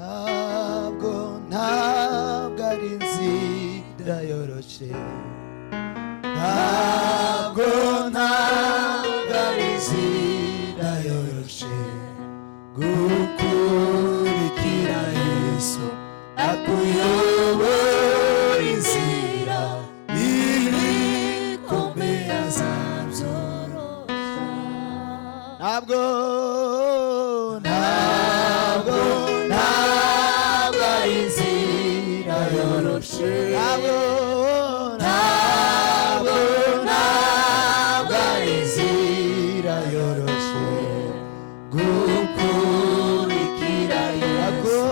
ntabwo ari inzira yoroshe, ntabwo ari inzira yoroshe gukurikira Yesu akuyobora inzira ibikomeye azabyorosha. ntabwo ari inzira yoroshe, ntabwo ari inzira yoroshe gukurikira Yesu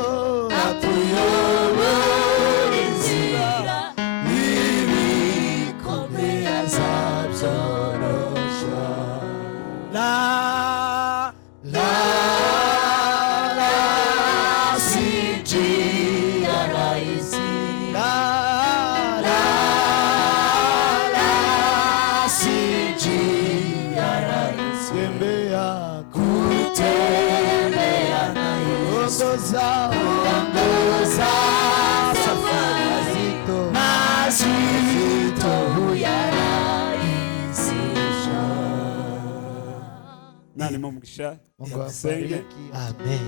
akuyobora inzira ibikomeye azabyorosha. Nani mumugisha. Mungu awabariki. Amen.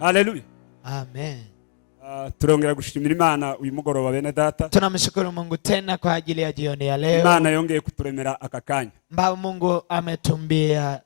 Haleluya. Amen. Turongera gushimira Imana uyu mugoroba bene data. Tunamshukuru Mungu tena kwa ajili ya jioni ya leo. Imana yongeye kuturemera akakanya. Mbao Mungu ametumbia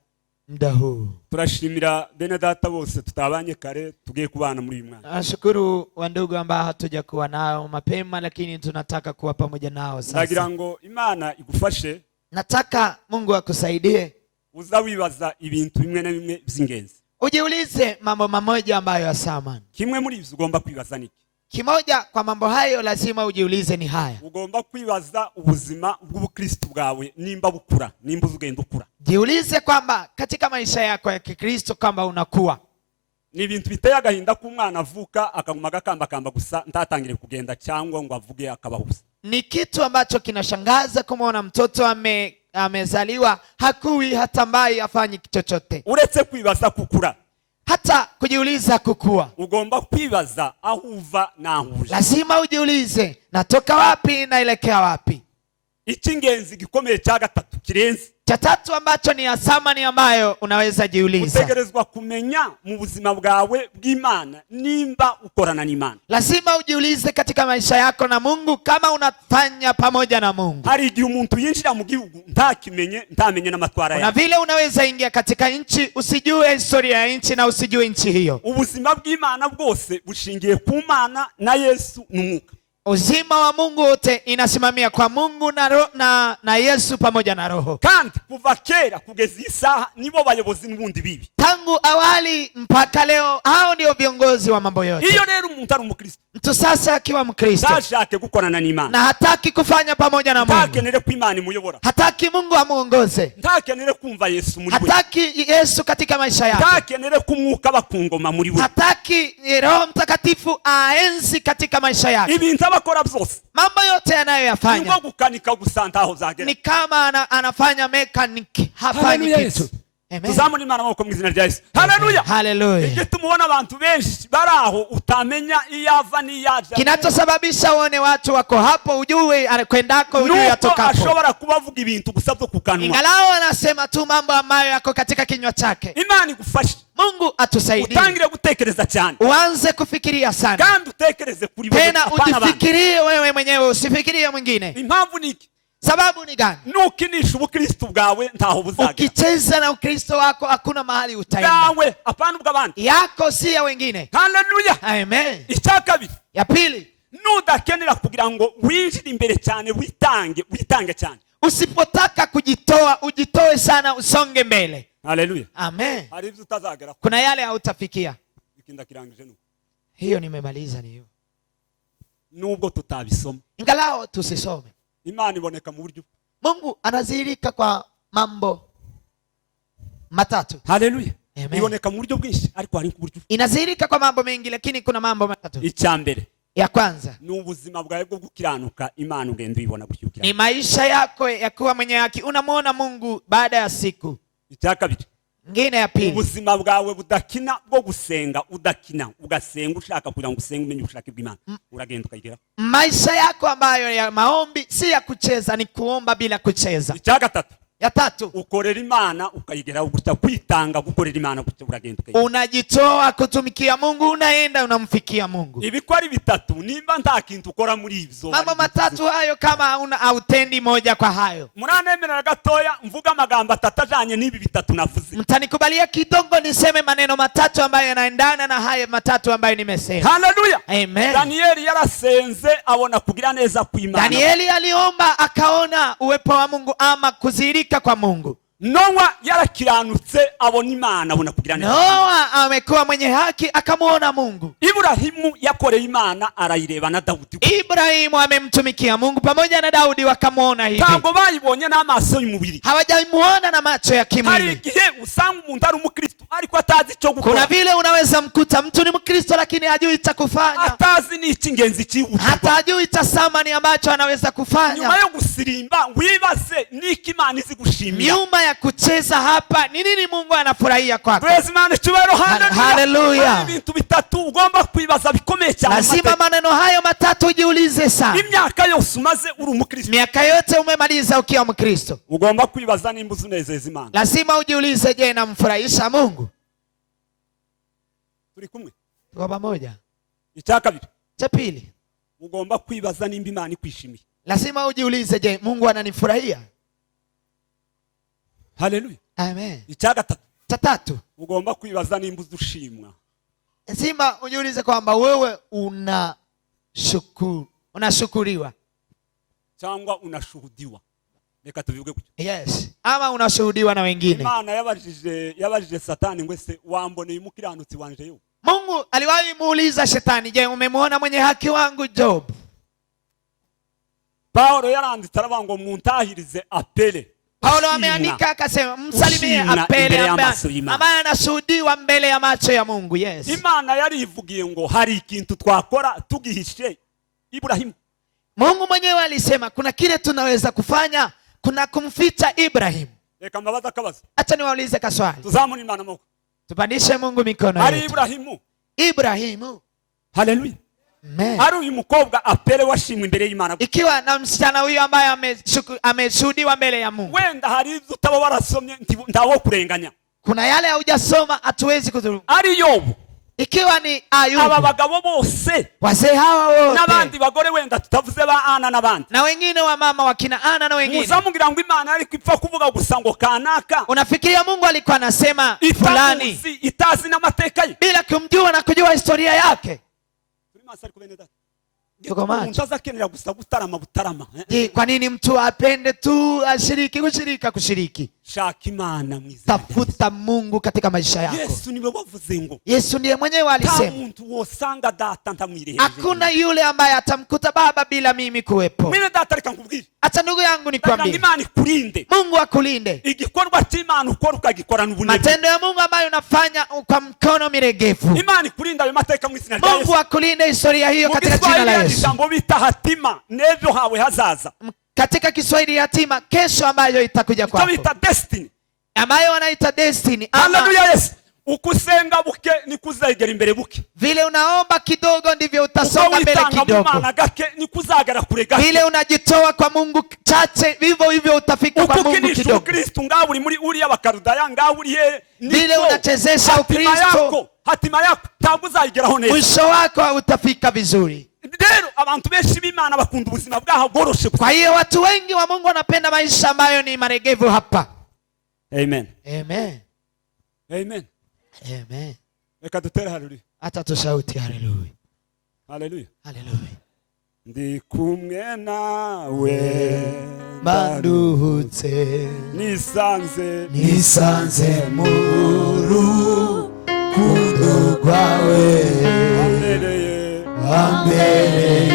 muda huu. Turashimira bene data bose tutabanye kare tugiye kubana muri uyu mwanya. Nashukuru wandugu ambao hatujakuwa nao mapema lakini tunataka kuwa pamoja nao sasa. Ndagira ngo Imana igufashe. Nataka Mungu akusaidie. Uza wibaza ibintu bimwe na bimwe by'ingenzi. Ujiulize mambo mamoja ambayo yasamani. Kimwe muri ivyo ugomba kwibaza niki? Kimoja kwa mambo hayo lazima ujiulize ni haya. Ugomba kwibaza ubuzima bw'ubukristo bwawe nimba bukura, nimba uzugenda ukura. Jiulize kwamba katika maisha yako ya Kikristo kwamba unakuwa. Ni ibintu biteye agahinda ku mwana avuka akaguma gakamba gusa ntatangire kugenda cyangwa ngo avuge akabahuza. Ni kitu ambacho kinashangaza kumwona mtoto amezaliwa hakui hata mbai afanye chochote. Uretse kwibaza kukura, hata kujiuliza kukua, ugomba kwibaza aho uva na aho uje. Lazima ujiulize natoka wapi naelekea wapi. Icy'ingenzi gikomeye cya gatatu kirenze. Cha tatu ambacho ni ya thamani ambayo unaweza jiuliza. Utegerezwa kumenya mu buzima bwawe bw'Imana nimba ukorana n'Imana. Lazima ujiulize katika maisha yako na Mungu kama unafanya pamoja na Mungu. Hari igihe umuntu yinjira mu gihugu ntamenye n'amatwara yake. Na vile unaweza ingia katika nchi usijue historia ya nchi na usijue nchi hiyo. Ubuzima bw'Imana bwose bushingiye ku Mana na Yesu n'Umwuka. Uzima wa Mungu wote inasimamia kwa Mungu na Yesu pamoja na Roho. Kandi kuva kera kugeza isaha nibo bayobozi n'ubundi bibi. Tangu awali mpaka leo hao ndio viongozi wa mambo yote. Iyo rero umuntu ari umukristo. Mtu sasa akiwa Mkristo ndashake gukorana n'Imana. Na hataki kufanya pamoja na Mungu. Ntakenere ku Imana imuyobora. Hataki Mungu amuongoze. Ntakenere kumva Yesu muri we. Hataki Yesu katika maisha yake. Ntakenere kumwuka bakungoma muri we. Hataki Roho Mtakatifu aenzi katika maisha yake. Ibintu abakora byose. Mambo yote anayoyafanya. Ni gukanika gusanta aho zagera. Ni kama anafanya mechanic, hafanyi kitu. Tuzamura Imana amaboko mu izina rya Yesu. Haleluya. Haleluya. Ije tumubona abantu benshi baraho utamenya iyava niyaje. Kinachosababisha uone watu wako hapo ujue anakwendako ujue atokapo. Ashobora kubavuga ibintu gusa byo kukanwa. Ingalao anasema tu mambo ambayo yako katika kinywa chake. Imana igufashe. Mungu atusaidie. Utangire gutekereza cyane. Uanze kufikiria sana. Kandi utekereze kuri wewe. Tena ujifikirie wewe mwenyewe usifikirie mwingine. Impamvu niki? Sababu ni gani? Nukinisha ubukristo bwawe ntaho buzagera. Ukicheza na Ukristo wako hakuna mahali utaenda. Nawe apana ubw'abandi. Yako si ya wengine. Haleluya. Amen. Icyakabiri. Ya pili. Nudakenera kugira ngo winjire imbere cyane witange cyane. Usipotaka kujitoa ujitoe sana usonge mbele. Haleluya. Amen. Hari ibyo utazagera. Kuna yale hautafikia. Ikinda kirangije nuko. Hiyo nimemaliza ni hiyo. Nubwo tutabisoma. Ingalao tusisome. Imana iboneka mu buryo. Mungu anadhihirika kwa mambo matatu. Haleluya. Iboneka mu buryo bwinshi ariko hari ku buryo. Inadhihirika kwa mambo mengi lakini kuna mambo matatu. Icyambere. Ya kwanza ni ubuzima bwawe bwo gukiranuka Imana ugenda uyibona gutyo ukiranuka. Ni maisha yako ya kuwa mwenye haki. Unamuona Mungu baada ya siku. Icyakabiri. Ngine ya pili, ubuzima bwawe budakina bwo gusenga, udakina ugasenga ushaka kugira ngo usenge umenye ubushake bw'Imana, uragenda ukayigeraho. maisha yako ambayo ya maombi si ya kucheza, ni kuomba bila kucheza. Icya gatatu, Ya tatu, ukorera Imana ukayigeraho gutya, kwitanga gukorera Imana gutya, uragenda ukayigeraho. unajitoa kutumikia Mungu, unaenda unamfikia Mungu. Ibiko ari bitatu, nimba nta kintu ukora muri ivyo, Mambo matatu hayo, kama hautendi moja kwa hayo, muranemera gatoya mvuga amagambo atatu ajanye n'ibi bitatu navuze. mtanikubalia kidogo niseme maneno matatu ambayo yanaendana na haya matatu ambayo nimesema. Haleluya. Amen. Danieli yarasenze abona kugira neza kw'Imana. Danieli aliomba akaona uwepo wa Mungu ama kuzirika kwa Mungu. Nowa yarakiranutse abona Imana, abona kugira neza. Noa amekuwa mwenye haki akamuona Mungu. Ibrahimu yakoreye Imana arayireba na Daudi. Ibrahimu amemtumikia Mungu pamoja na Daudi wakamuona hivi. Ntabwo bayibonye n'amaso y'umubiri. Hawajamuona na macho ya Hari kimwili. igihe usanga umuntu ari umukristo ariko atazi icyo Kuna gukora. vile unaweza mkuta mtu ni Mkristo lakini hajui cha kufanya. Atazi ni icy'ingenzi cyihutirwa. Hata hajui cha samani ambacho anaweza kufanya. Nyuma yo gusirimba wibaze niki Imana izi gushimira. Nyuma ya kucheza hapa ni nini Mungu anafurahia kwako? Praise man, chubero Hallelujah. Ibintu bitatu ugomba kwibaza bikomeye cyane. Lazima maneno hayo matatu ujiulize sana. Imyaka yose umaze uri umukristo, Miaka yote umemaliza ukiwa Mkristo, ugomba kwibaza nimba uzunezeza Imana. lazima ujiulize, je, namfurahisha Mungu? Turi kumwe? Tuko pamoja? Icya kabiri, Cha pili, ugomba kwibaza nimba Imana ikwishimiye. lazima ujiulize, je, Mungu ananifurahia? Haleluya. Amen. Icya gatatu, Cha tatu, ugomba kwibaza nimba uzushimwa. lazima ujiulize kwamba wewe unashukuriwa Cyangwa unashuhudiwa. Reka tubivuge gutyo. yes, ama unashuhudiwa na wengine. Imana yabajije Satani ngo ese wamboneye umukiranutsi wanje yo. Mungu aliwahi muuliza Shetani, je, umemwona mwenye haki wangu Job? Paulo yaranditse aravuga ngo muntahirize Apele. Paulo ameandika akasema msalimie Apele ambaye anashuhudiwa mbele ya macho ya Mungu. Yes. Imana yarivugiye ngo hari ikintu twakora tugihishe Ibrahimu. Mungu mwenyewe alisema kuna kile tunaweza kufanya, kuna kumficha Ibrahim. Reka mbabaza akabazo. Acha niwaulize kaswali. Tuzamuni Imana amaboko. Tupandishe Mungu mikono Hari yetu. Ibrahimu. Haleluya. Amen. Hari uyu mukobwa Apele washimwe imbere y'Imana. Ikiwa na msichana huyu ambaye ameshuhudiwa mbele ya Mungu. Wenda hari ibyo utaba warasomye ndaho kurenganya. Kuna yale hujasoma hatuwezi kudhulumu. Ari Yobu. Ikiwa ni Ayubu. Aba bagabo bose. Wazee hawa wote. N'abandi bagore wenda tutavuze ba Ana n'abandi. Na wengine wa mama wakina Ana na wengine. Muzamugira ngo Imana ari kwipfa kuvuga gusa ngo kanaka. Unafikiria Mungu alikuwa anasema fulani itazi n'amateka ye bila kumjua na kujua historia yake? Mtazakenera gusa gutarama butarama. Kwa nini mtu apende tu ashiriki kushiriki? Shaka Imana mwiza. Tafuta Mungu katika maisha yako. Yesu niwe wavuze ngo. Yesu ndiye mwenyewe alisema. Mtu wosanga data ntamwireheje. Hakuna yule ambaye atamkuta baba bila mimi kuwepo. Mimi data reka nkubwire. Acha ndugu yangu nikwambie. Imana ikurinde. Mungu akulinde. Igikorwa cy'Imana ukora ukagikora n'ubunebwe. Matendo ya Mungu ambayo unafanya kwa mkono miregefu. Imana ikurinda ayo mateka mu izina rya Yesu. Mungu akulinde historia hiyo katika jina la Yesu. Jambo bita hatima n'ejo hawe hazaza. Katika Kiswahili hatima, kesho ambayo itakuja kwako. Bita destiny. Ambayo wanaita destiny. Hallelujah, yes. Ukusenga buke ni kuzagera imbere buke. Vile unaomba kidogo ndivyo utasonga mbele kidogo. Ni kuzagera kure gake. Vile unajitoa kwa Mungu chache vivyo hivyo utafika kwa Mungu kidogo. Ukristo ngaburi muri uriya bakarudaya ngaburi he. Vile unachezesha Ukristo, hatima yako tabuzayigeraho neza. Mwisho wako utafika vizuri. Rero abantu benshi b'Imana bakunda ubuzima bwaho goroshe. Kwa hiyo watu wengi wa Mungu wanapenda maisha ambayo ni maregevu hapa. Amen. Amen. Amen. Amen. Reka dutere haleluya. Hata tushauti haleluya. Haleluya. Haleluya. Ndi kumwe nawe banduhutse nisanze muru kundo rwawe ambere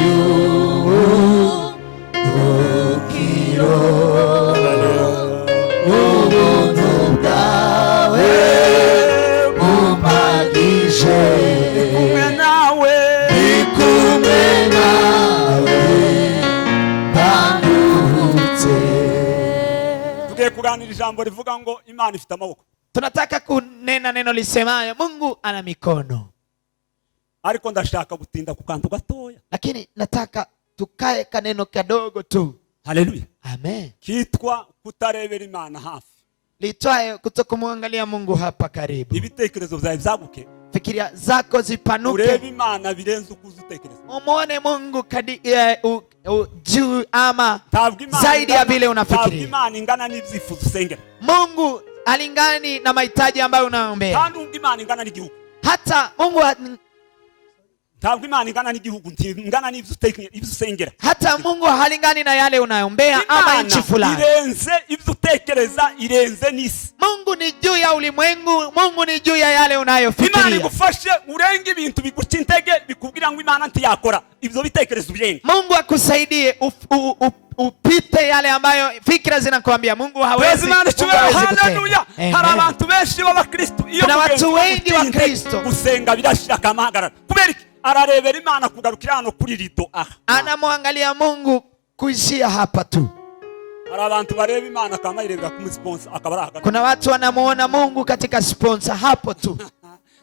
y'ubukiro ubuntu bwawe bumagije ndi kumwe nawe banduhutse. Tugiye kuganira ijambo rivuga ngo Imana ifite amaboko. Tunataka kunena neno lisemayo Mungu ana mikono. Ariko ndashaka gutinda ku kantu gatoya. Lakini nataka tukae kaneno kadogo tu. Haleluya. Amen. Kitwa kutarebera Imana hafi. Litwaye kutokumwangalia Mungu hapa karibu. Ibitekerezo byawe byaguke. Fikiria zako zipanuke. Urebe Imana birenze ukuzutekereza. Umuone Mungu juu ama zaidi ya vile unafikiria. Imana ingana n'ibyifuzo usengera. Mungu alingani na mahitaji ambayo unaombea. Kandi Imana ingana n'igihugu. Hata Mungu Ntabwo Imana ingana n'igihugu, ingana n'ibyo usengera. Hata Mungu halingani na yale unayombea ama nchi fulani. Irenze ibyo utekereza, irenze n'isi. Mungu ni juu ya ulimwengu, Mungu ni juu ya yale unayofikiria. Imana igufashe urenga ibintu biguca intege bikubwira ngo Imana ntiyakora ibyo bitekerezo byenge. Mungu akusaidie upite yale ambayo fikra zinakuambia Mungu hawezi. Haleluya. Hari abantu benshi b'abakristo iyo watu wengi wa Kristo gusenga birashira kamahagarara. Kubera ararebera Imana kugarukira hano kuri rido. Anamwangalia Mungu kuishia hapa tu. Hari abantu bareba Imana kama irebera ku sponsor akabara. Kuna watu wanamuona Mungu katika sponsor hapo tu.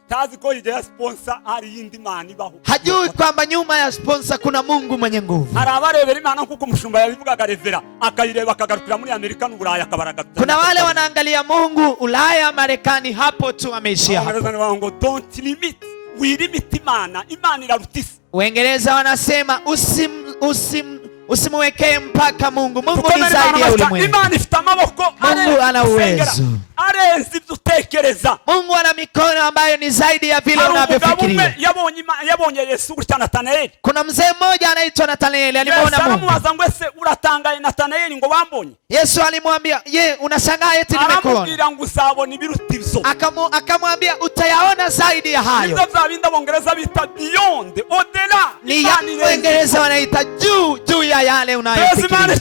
Tazi ko ije sponsor ari yindi Imana ibaho. Hajui kwamba nyuma ya sponsor kuna Mungu mwenye nguvu. Hari abarebera Imana kuko umushumba yabivugaga revera akayireba akagarukira muri Amerika n'Uburaya akabaraga. Kuna wale wanaangalia Mungu Ulaya, Marekani, hapo tu ameishia hapo. Ngo don't limit, we limit Imana. Imana irarutisi. Waingereza wanasema usimwekee mpaka Mungu. Mungu ni zaidi ya ulimwengu. Imana ifite amaboko, Mungu ana uwezo. Arenze ibyo utekereza. Mungu ana mikono ambayo ni zaidi ya vile unavyofikiria. Yabonye Yesu gutya Nathanaeli. Kuna mzee mmoja anaitwa Nathanaeli, alimuona Mungu. Aramubaza ngo ese uratangaye Nathanaeli ngo bambonye? Yesu alimwambia, "Je, unashangaa eti nimekuona?" Aramubwira ngo uzabona ibiruta ibyo. Akamwambia, "Utayaona zaidi ya hayo." Ndio zabinda Bongereza bita beyond, odela. Ni ya Bongereza wanaita juu ya yale unayofikiria.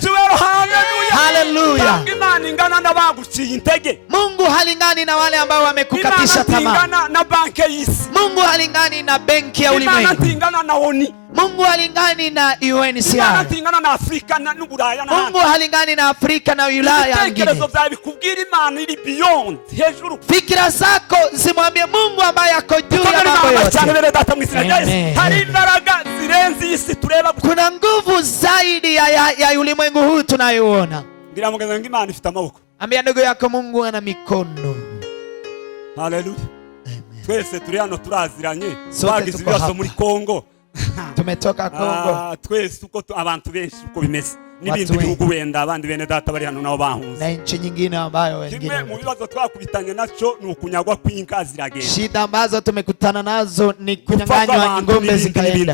Haleluya. Imana ingana n'abaguciye intege. Mungu halingani na wale ambao wamekukatisha tamaa. Imana ingana na banki y'isi. Mungu halingani na benki ya ulimwengu. Imana ingana na ONU. Mungu halingani na UNHCR. Imana ingana na Afrika na n'Uburaya na. Mungu halingani na Afrika na Ulaya nyingine. Ibitekerezo byawe bikubwira Imana iri beyond, hejuru. Fikira zako zimwambie Mungu ambaye ako juu ya mambo yote. Hari imbaraga zirenze isi tureba. Kuna nguvu zaidi ya ulimwengu huu tunayoona. Ngira mugeza ngo Imana ifite amaboko. Ambia ndugu yako Mungu ana mikono. Haleluya. Twese turi hano turaziranye. Twagize ibibazo muri Kongo. Tumetoka Kongo. Twese uko abantu benshi uko bimeze. N'ibindi bihugu wenda abandi bene data bari hano nabo bahunze. Na nchi nyingine ambayo wengine. Kimwe mu bibazo twakubitanye naco ni ukunyagwa kw'inka ziragenda. Shida ambazo tumekutana nazo ni kunyang'anywa ng'ombe zikaenda.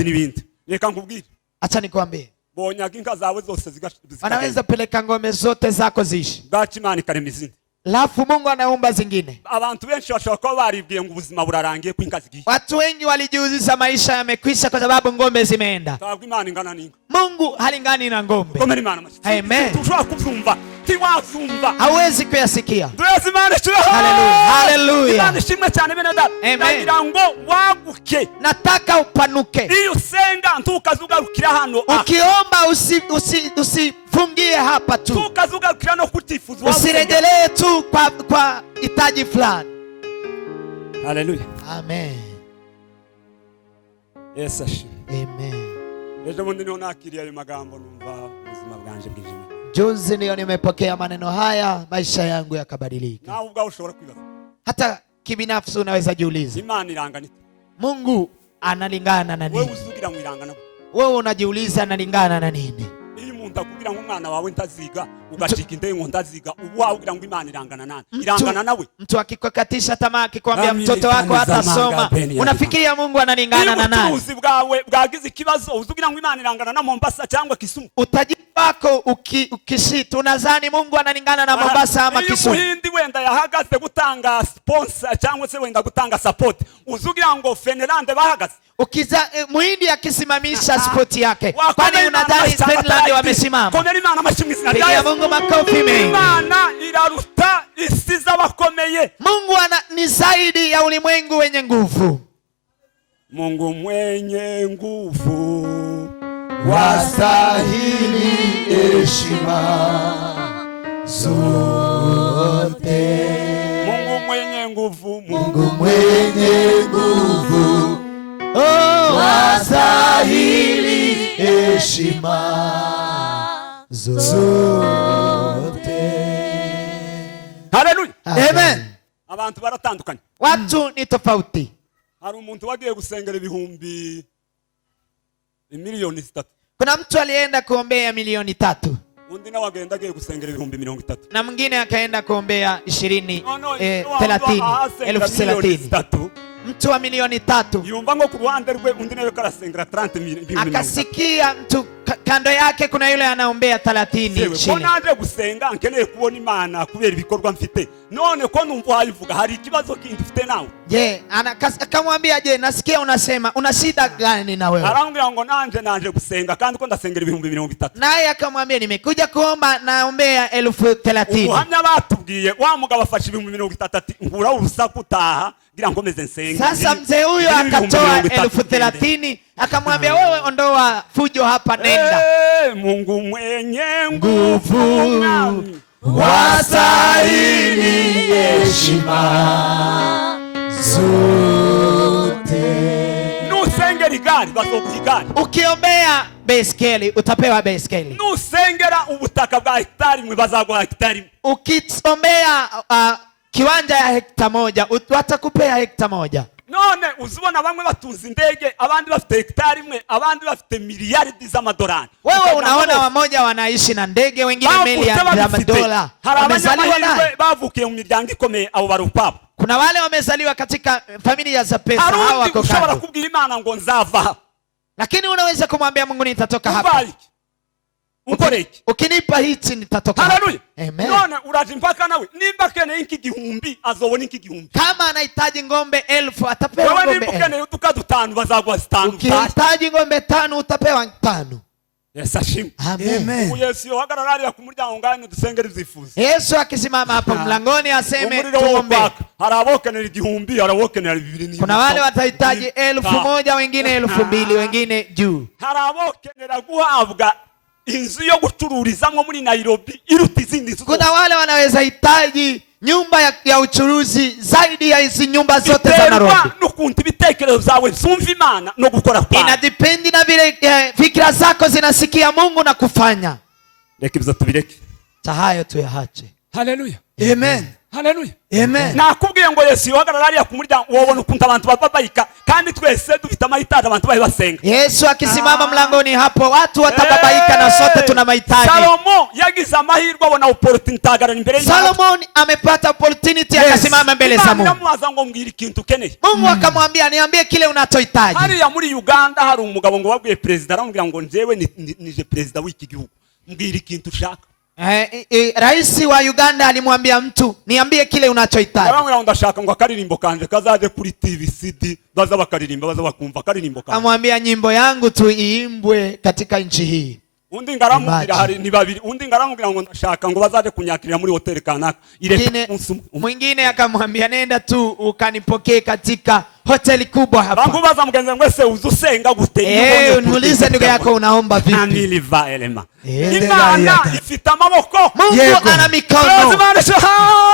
Reka nkubwire. Acha nikwambie. Bonyaga inka zawe zose zikagenda. Wanaweza peleka ng'ombe zote zako ziishi. Bwacu Imana ikarema izindi. Lafu Mungu anaumba zingine. Abantu benshi bashobora kuba baribwiye ngo ubuzima burarangiye kw'inka zigiye. Watu wengi walijiuliza maisha yamekwisha kwa sababu ng'ombe zimeenda. Tabwo Imana ingana n'inka. Mungu halingani na ng'ombe. Komera Imana mashyi. Amen. Tushobora kubyumva. Tiwazumva. Hawezi kuyasikia. Tuwezi Imana ishimwe. Haleluya. Haleluya. Imana ishimwe cyane bene data. Nagira ngo waguke. Nataka upanuke. Iyo usenga ntukazugarukira hano. Ukiomba usifungie hapa tu. Ntukazugarukira no kutifuza. Usirejelee tu kwa hitaji fulani. Haleluya. Amen. Yes, amen. Ejo bundi niho nakiriye ayo magambo numva ubuzima bwanje bwijimye. Juzi ndio nimepokea maneno haya, maisha yangu yakabadilika. Nawe ubwawe ushobora kwibaza. Hata kibinafsi unaweza jiuliza. Imana irangana ite? Mungu analingana na nini? Wewe usugira ngo irangana. Wewe unajiuliza analingana na nini? Iyo umuntu akubwira ngo umwana wawe ntaziga ugashika indeye ngo ntaziga uwawe ugira ngo Imana irangana nani? Irangana nawe. Mtu akikukatisha tamaa akikwambia mtoto wako hatasoma, unafikiria Mungu analingana na nani? Ubuzi bwawe bwagize ikibazo uzugira ngo Imana irangana na Mombasa cyangwa Kisumu. Utajiri wako ukishita unadhani Mungu analingana na Mombasa ama Kisumu. Muhindi wenda yahagaze gutanga sponsor cyangwa se wenda gutanga support uzugira ngo Finland bahagaze. Ukiza Muhindi akisimamisha support yake, kwani unadhani Finland wamesimama? Komera Imana mashimwe Pigia Mungu makofi mengi. Imana iraruta isi z'abakomeye. Mungu ni zaidi ya ulimwengu wenye nguvu. Mungu mwenye nguvu wastahili heshima zote. Mungu mwenye nguvu, Mungu mwenye nguvu, oh, wastahili heshima zote. Haleluya. Amen. Abantu baratandukanye. Watu ni tofauti. Hari umuntu wagiye gusengera ibihumbi miliyoni 3. Kuna mtu alienda kuombea milioni 3. Undi nawe agenda agiye gusengera ibihumbi 30. Na mwingine akaenda kuombea 30,000. Mtu wa milioni 3 yumva ngo ku ruhande rwe undi nawe karasengera 30,000. Akasikia mtu kando yake kuna yule anaombea 30 chini. Ko naje gusenga nkeneye kubona Imana kubera ibikorwa mfite. None ko numva wayivuga hari ikibazo kindi ufite nawe. Je, akamwambia je, nasikia unasema una shida gani na wewe? Arambwira ngo naje gusenga kandi ko ndasengera ibihumbi 30. Naye akamwambia nimekuja kuomba naombea 30,000. Ubuhamya batubwiye wa mugabo afashe ibihumbi 30 ngura urusaku utaha gira ngomeze nsenga. Sasa mzee huyo akatoa 30,000 akamwambia wewe ondoa fujo hapa nenda. Mungu mwenye nguvu, wastahili heshima zote. Nusengera igari bazoguha igari. Ukiombea baiskeli utapewa baiskeli. Nusengera ubutaka bwa hektari mwe bazaguha hektari. Ukiombea kiwanja ya hekta 1 watakupea hekta 1. None uzibona bamwe batunze indege abandi bafite hektari imwe abandi bafite miliyaridi z'amadolari. Wewe unaona wamoja wanaishi na ndege wengine milioni za dola. Wamezaliwa naye. Bavukiye mu miryango ikomeye abo barupapa. Kuna wale wamezaliwa katika familia za pesa hao wako kando. Ushobora kubwira Imana ngo nzava. Lakini unaweza kumwambia Mungu nitatoka hapa. Ukoreki. Ukinipa hichi nitatoka. Haleluya. Amen. None uraje mpaka nawe nimba kene inki gihumbi azobona inki gihumbi. Kama anahitaji ngombe 1000 atapewa ngombe 1000. Wewe nimba kene utuka 5 bazaguha 5. Ukihitaji ngombe 5 utapewa 5. Yesu ashimwe. Amen. Yesu yohagararira ku muryango ngani dusengera ivyifuzo. Yesu akisimama hapo mlangoni aseme tuombe. Harabokenera igihumbi harabokenera 2,000. Kuna wale watahitaji 1,000 wengine 2,000 wengine juu. Harabokenera guhabwa inzu yo gucururizamwe muri Nairobi iruta izindi nzu. Kuna wale wanaweza hitaji nyumba ya uchuruzi zaidi ya hizi nyumba zote za Nairobi. Nukunti bitekerezo zawe zumva Imana no gukora kwa. Inadependi na vile fikra zako zinasikia Mungu na kufanya. Reka ibyo tubireke. Tahayo tuyahache. Haleluya. Amen. Haleluya. Amen. Nakubwiye ngo Yesu yohagararira ku muryango wobona ukunta abantu bababayika kandi twese dufite amahitaji abantu bahe basenga. Yesu akisimama mlangoni hapo watu watababaika na sote tuna mahitaji. Salomo yagize amahirwe abona opportunity agarara imbere y'Imana. Solomon amepata opportunity akasimama mbele za Mungu. Ndamubaza ngo mbwira ikintu ukeneye. Mungu akamwambia niambie kile unachohitaji. Hariya muri Uganda hari umugabo ngo wabwiye president aramubwira ngo njewe nije president w'iki gihugu. Mbwira ikintu ushaka. Rais wa Uganda alimwambia mtu niambie kile unachohitaji. Aramwambia ndashaka ngo akaririmbo kanje kazaje kuri TV CD baza bakaririmba baza bakumva akaririmbo kanje. Amwambia nyimbo yangu tuiimbwe katika nchi hii. Undi ngaramubwira hari ni babiri undi ngaramubwira ngo ndashaka ngo bazaje kunyakirira muri hotel kanaka ile. Mwingine akamwambia nenda tu ukanipokee katika hoteli kubwa hapa. Bangu baza mugenze ngo ese uzusenga gute. Niulize ndugu yako unaomba vipi? Aniliva elema. Imana ifite amaboko. Mungu ana mikono.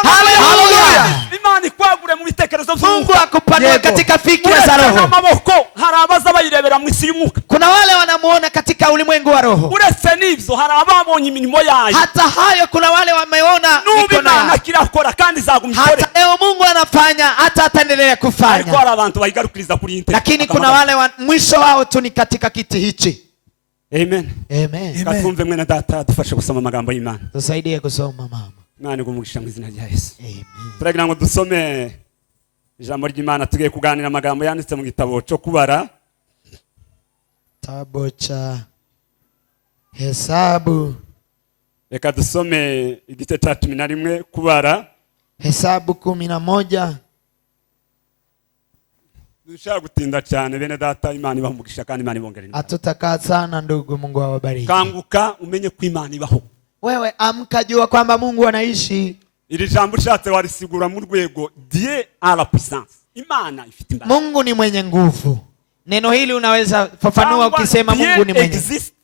Haleluya. Imana ikwagure mu bitekerezo by'Umuntu. Mungu akupanue katika fikra za roho. Amaboko hari abaza bayirebera mu isi y'umwuka. Kuna wale wanamuona katika ulimwengu wa roho. Uretse n'ivyo hari ababonye imirimo yayo. Hata hayo kuna wale wameona mikono yake kirakora kandi zagumikore. Hata leo Mungu anafanya hata ataendelea kufanya. Ariko abantu bayigarukiriza kuri internet. Lakini kuna wale mwisho wao tu ni katika kiti hichi. Amen. Amen. Katumve mwene data dufashe gusoma amagambo y'Imana. Tusaidie kusoma mama. Imana igumugisha mu izina rya Yesu. Amen. Turagira ngo dusome ijambo ry'Imana tugiye kuganira amagambo yanditse mu gitabo cyo kubara. Kitabu cha Hesabu. Reka dusome igice cya 11 kubara. Hesabu 11. Dushaka gutinda cyane bene data Imana ibamugisha kandi Imana ibongerera. Hatutakaa sana ndugu, Mungu awabariki. Kanguka umenye ko Imana ibaho. Wewe amka jua kwamba Mungu anaishi. Iri jambo ushatse warisigura mu rwego Dieu a la puissance. Imana ifite imbaraga. Mungu ni mwenye nguvu. Neno hili unaweza fafanua ukisema Mungu ni mwenye.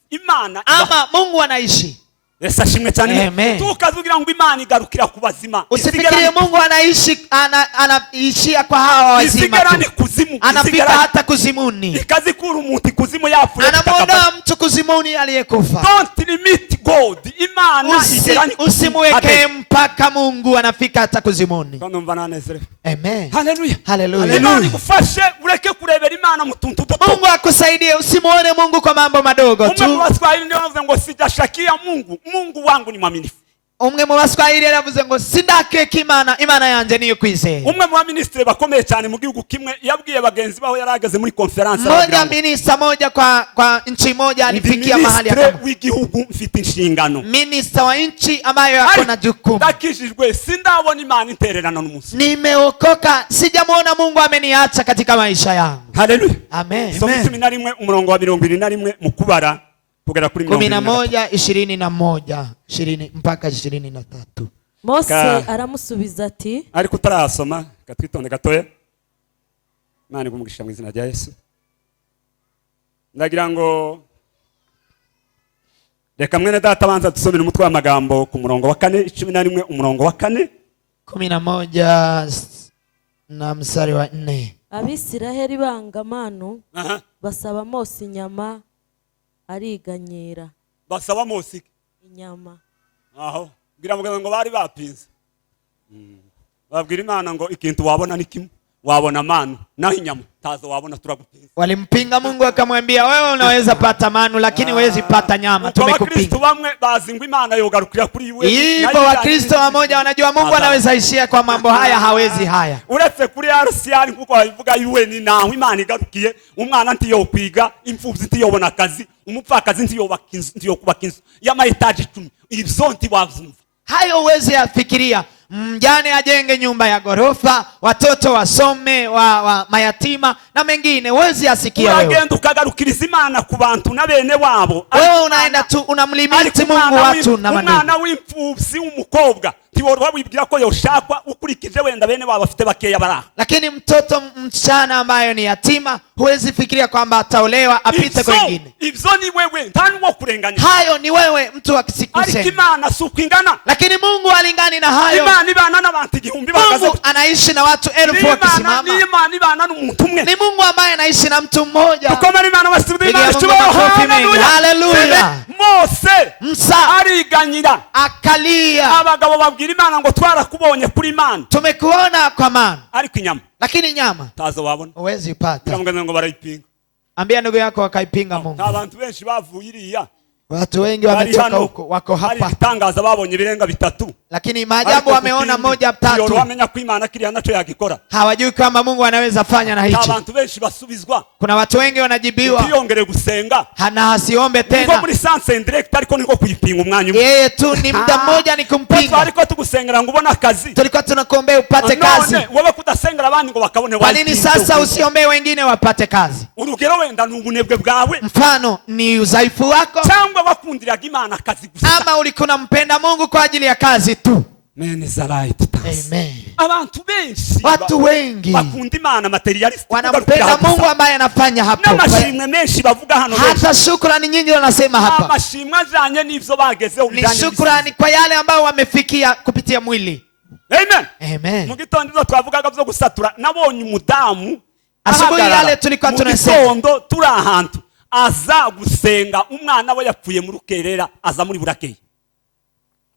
Imana ama Mungu anaishi. Esa shimwe cyane tukazugira ngo Imana igarukira ku bazima. Usifikirie Mungu anaishia kwa hawa wazima tu. Anafika hata kuzimuni. Ikazikuru umuntu kuzimu yafuye. Anamuondoa mtu kuzimuni aliyekufa. Don't limit God. Imana usimweke mpaka Mungu anafika hata kuzimuni. Amen. Hallelujah. Hallelujah. Imana igufashe ureke kurebera Imana mu tuntu duto. Mungu akusaidie usimuone Mungu kwa mambo madogo tu. Umwe waswahili ndio anavuga ngo sijashakia Mungu. Mungu wangu ni mwaminifu. Umwe mu baswahili aravuze ngo sindakeka Imana yanje niyo kwizera. Umwe mu ministre bakomeye cyane mu gihugu kimwe yabwiye bagenzi baho yarageze muri conference moja minister moja kwa nchi moja alifikia mahali hapo. Ministre w'igihugu mfite inshingano. Minister wa nchi ambayo yako na jukumu. Ndakishijwe sindabona Imana intererana n'umunsi. Nimeokoka sijamuona Mungu ameniacha katika maisha yangu. Hallelujah. Amen. So mimi na rimwe umurongo wa 21 mu kubara kugera kuri 11:21 20 mpaka 23. Mose aramusubiza ati ariko utarasoma gatwitonde gatoya. Imana igumugisha mu izina rya Yesu. Ndagira ngo reka mwene data banza dusomere umutwe w'amagambo ku murongo wa 4 11 umurongo wa 4 11 na mstari wa 4. Abisiraheli bangamano basaba Mose inyama ariganyira. Basaba Mose inyama. Aho ngira ngo bari bapinze. Babwira Imana ngo ikintu wabona ni kimwe. Wabona manu na inyama tazo wabona turagupinga. Walimpinga Mungu akamwambia wewe unaweza pata manu lakini huwezi pata nyama, tumekupinga. Wakristo bamwe bazingwa Imana yogarukira kuri iwe. Hivyo Wakristo wamoja wanajua Mungu anaweza ishia kwa mambo haya, hawezi haya. Uretse kuri RCR nkuko bavuga iwe ni naho Imana igarukiye umwana ntiyo kwiga, imfubyi ntiyo bona akazi, umupfakazi ntiyo kubaka inzu y'ama etage 10. Ibyo ntiwazumva. Hayo huwezi afikiria. Mjane ajenge nyumba ya gorofa, watoto wasome, wa mayatima na mengine huwezi asikia wewe. Uragenda ukagarukiriza Imana ku bantu na bene wabo. Wewe unaenda tu unamlimiti Mungu watu na maneno. Umwana w'imfubyi umukobwa tiworwa wibwira ko yoshakwa ukurikije wenda bene wabo bafite bakeya baraha. Lakini mtoto msichana ambaye ni yatima huwezi fikiria kwamba ataolewa apite kwingine. Ibyo ni wewe ntani wo kurenganya. Hayo ni wewe mtu akisikuse. Ariko Imana sukwingana. Lakini Mungu alingani na hayo. Imana ibana n'abantu igihumbi bagaze. Mungu anaishi na watu 1000 wakisimama. Ni Imana ibana n'umuntu umwe. Ni Mungu ambaye anaishi na mtu mmoja. Tukomere Imana basubira Imana tubaho. Hallelujah. Mose Musa ariganyira akalia. Abagabo babwira Imana ngo twarakubonye kuri Imana. Tumekuona kwa Imana. Ariko inyama. Lakini nyama tazo wabona. Huwezi ipata. Ngo barayipinga. Ambia ndugu yako wakaipinga Mungu. Abantu benshi bavuye iriya. Watu wengi wametoka huko wako hapa. Tangaza babonye birenga 3. Lakini maajabu wameona 1 3. Wamenya ko Imana kiri anacho yakikora. Hawajui kama Mungu anaweza fanya na hicho. Abantu benshi basubizwa. Kuna watu wengi wanajibiwa. Tiongere gusenga. Hana hasiombe tena. Ngo muri sense indirect ariko niko kuyipinga umwanya. Yeye tu ni muda mmoja ni kumpinga. Ariko tugusengera ngo ubona akazi. Tulikuwa tunakuombea upate kazi. Wewe kudasengera abandi ngo bakabone wapi. Kwa nini sasa usiombe wengine wapate kazi? Urugero wenda n'ubunebwe bwawe. Mfano ni udhaifu wako. Cyangwa wakundira Imana kazi gusa. Ama ulikuna mpenda Mungu kwa ajili ya kazi tu. Amen is right. Amen. Abantu benshi. Watu wengi bakunda Imana materialist. Wanampenda Mungu ambaye anafanya hapo. Na mashimwe menshi bavuga hano. Hata shukrani nyingi wanasema hapa. Mashimwe ajanye n'ivyo bagezeho. Ni shukrani kwa yale ambao wamefikia kupitia mwili. Amen. Amen. Mu gitondo twavugaga byo gusatura nabonye umudamu. Asubuhi yale tulikuwa tunasema. Mu gitondo turi ahantu. Aza gusenga umwana we yapfuye mu rukerera aza muri burakeye.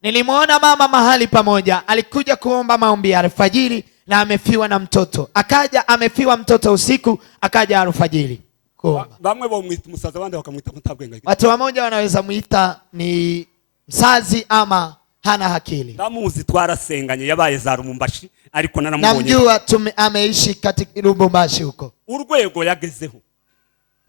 Nilimuona mama mahali pamoja alikuja kuomba maombi ya alfajiri na amefiwa na mtoto. Akaja amefiwa mtoto usiku, akaja alfajiri kuomba. Bamwe bo mwita musaza bande bakamwita mutabwenga. Watu wamoja wanaweza muita ni msazi ama hana akili. Ndamuzi twarasenganye yabaye za Rumumbashi ariko naramubonye. Namjua ameishi katika Rumumbashi huko. Urwego yagezeho.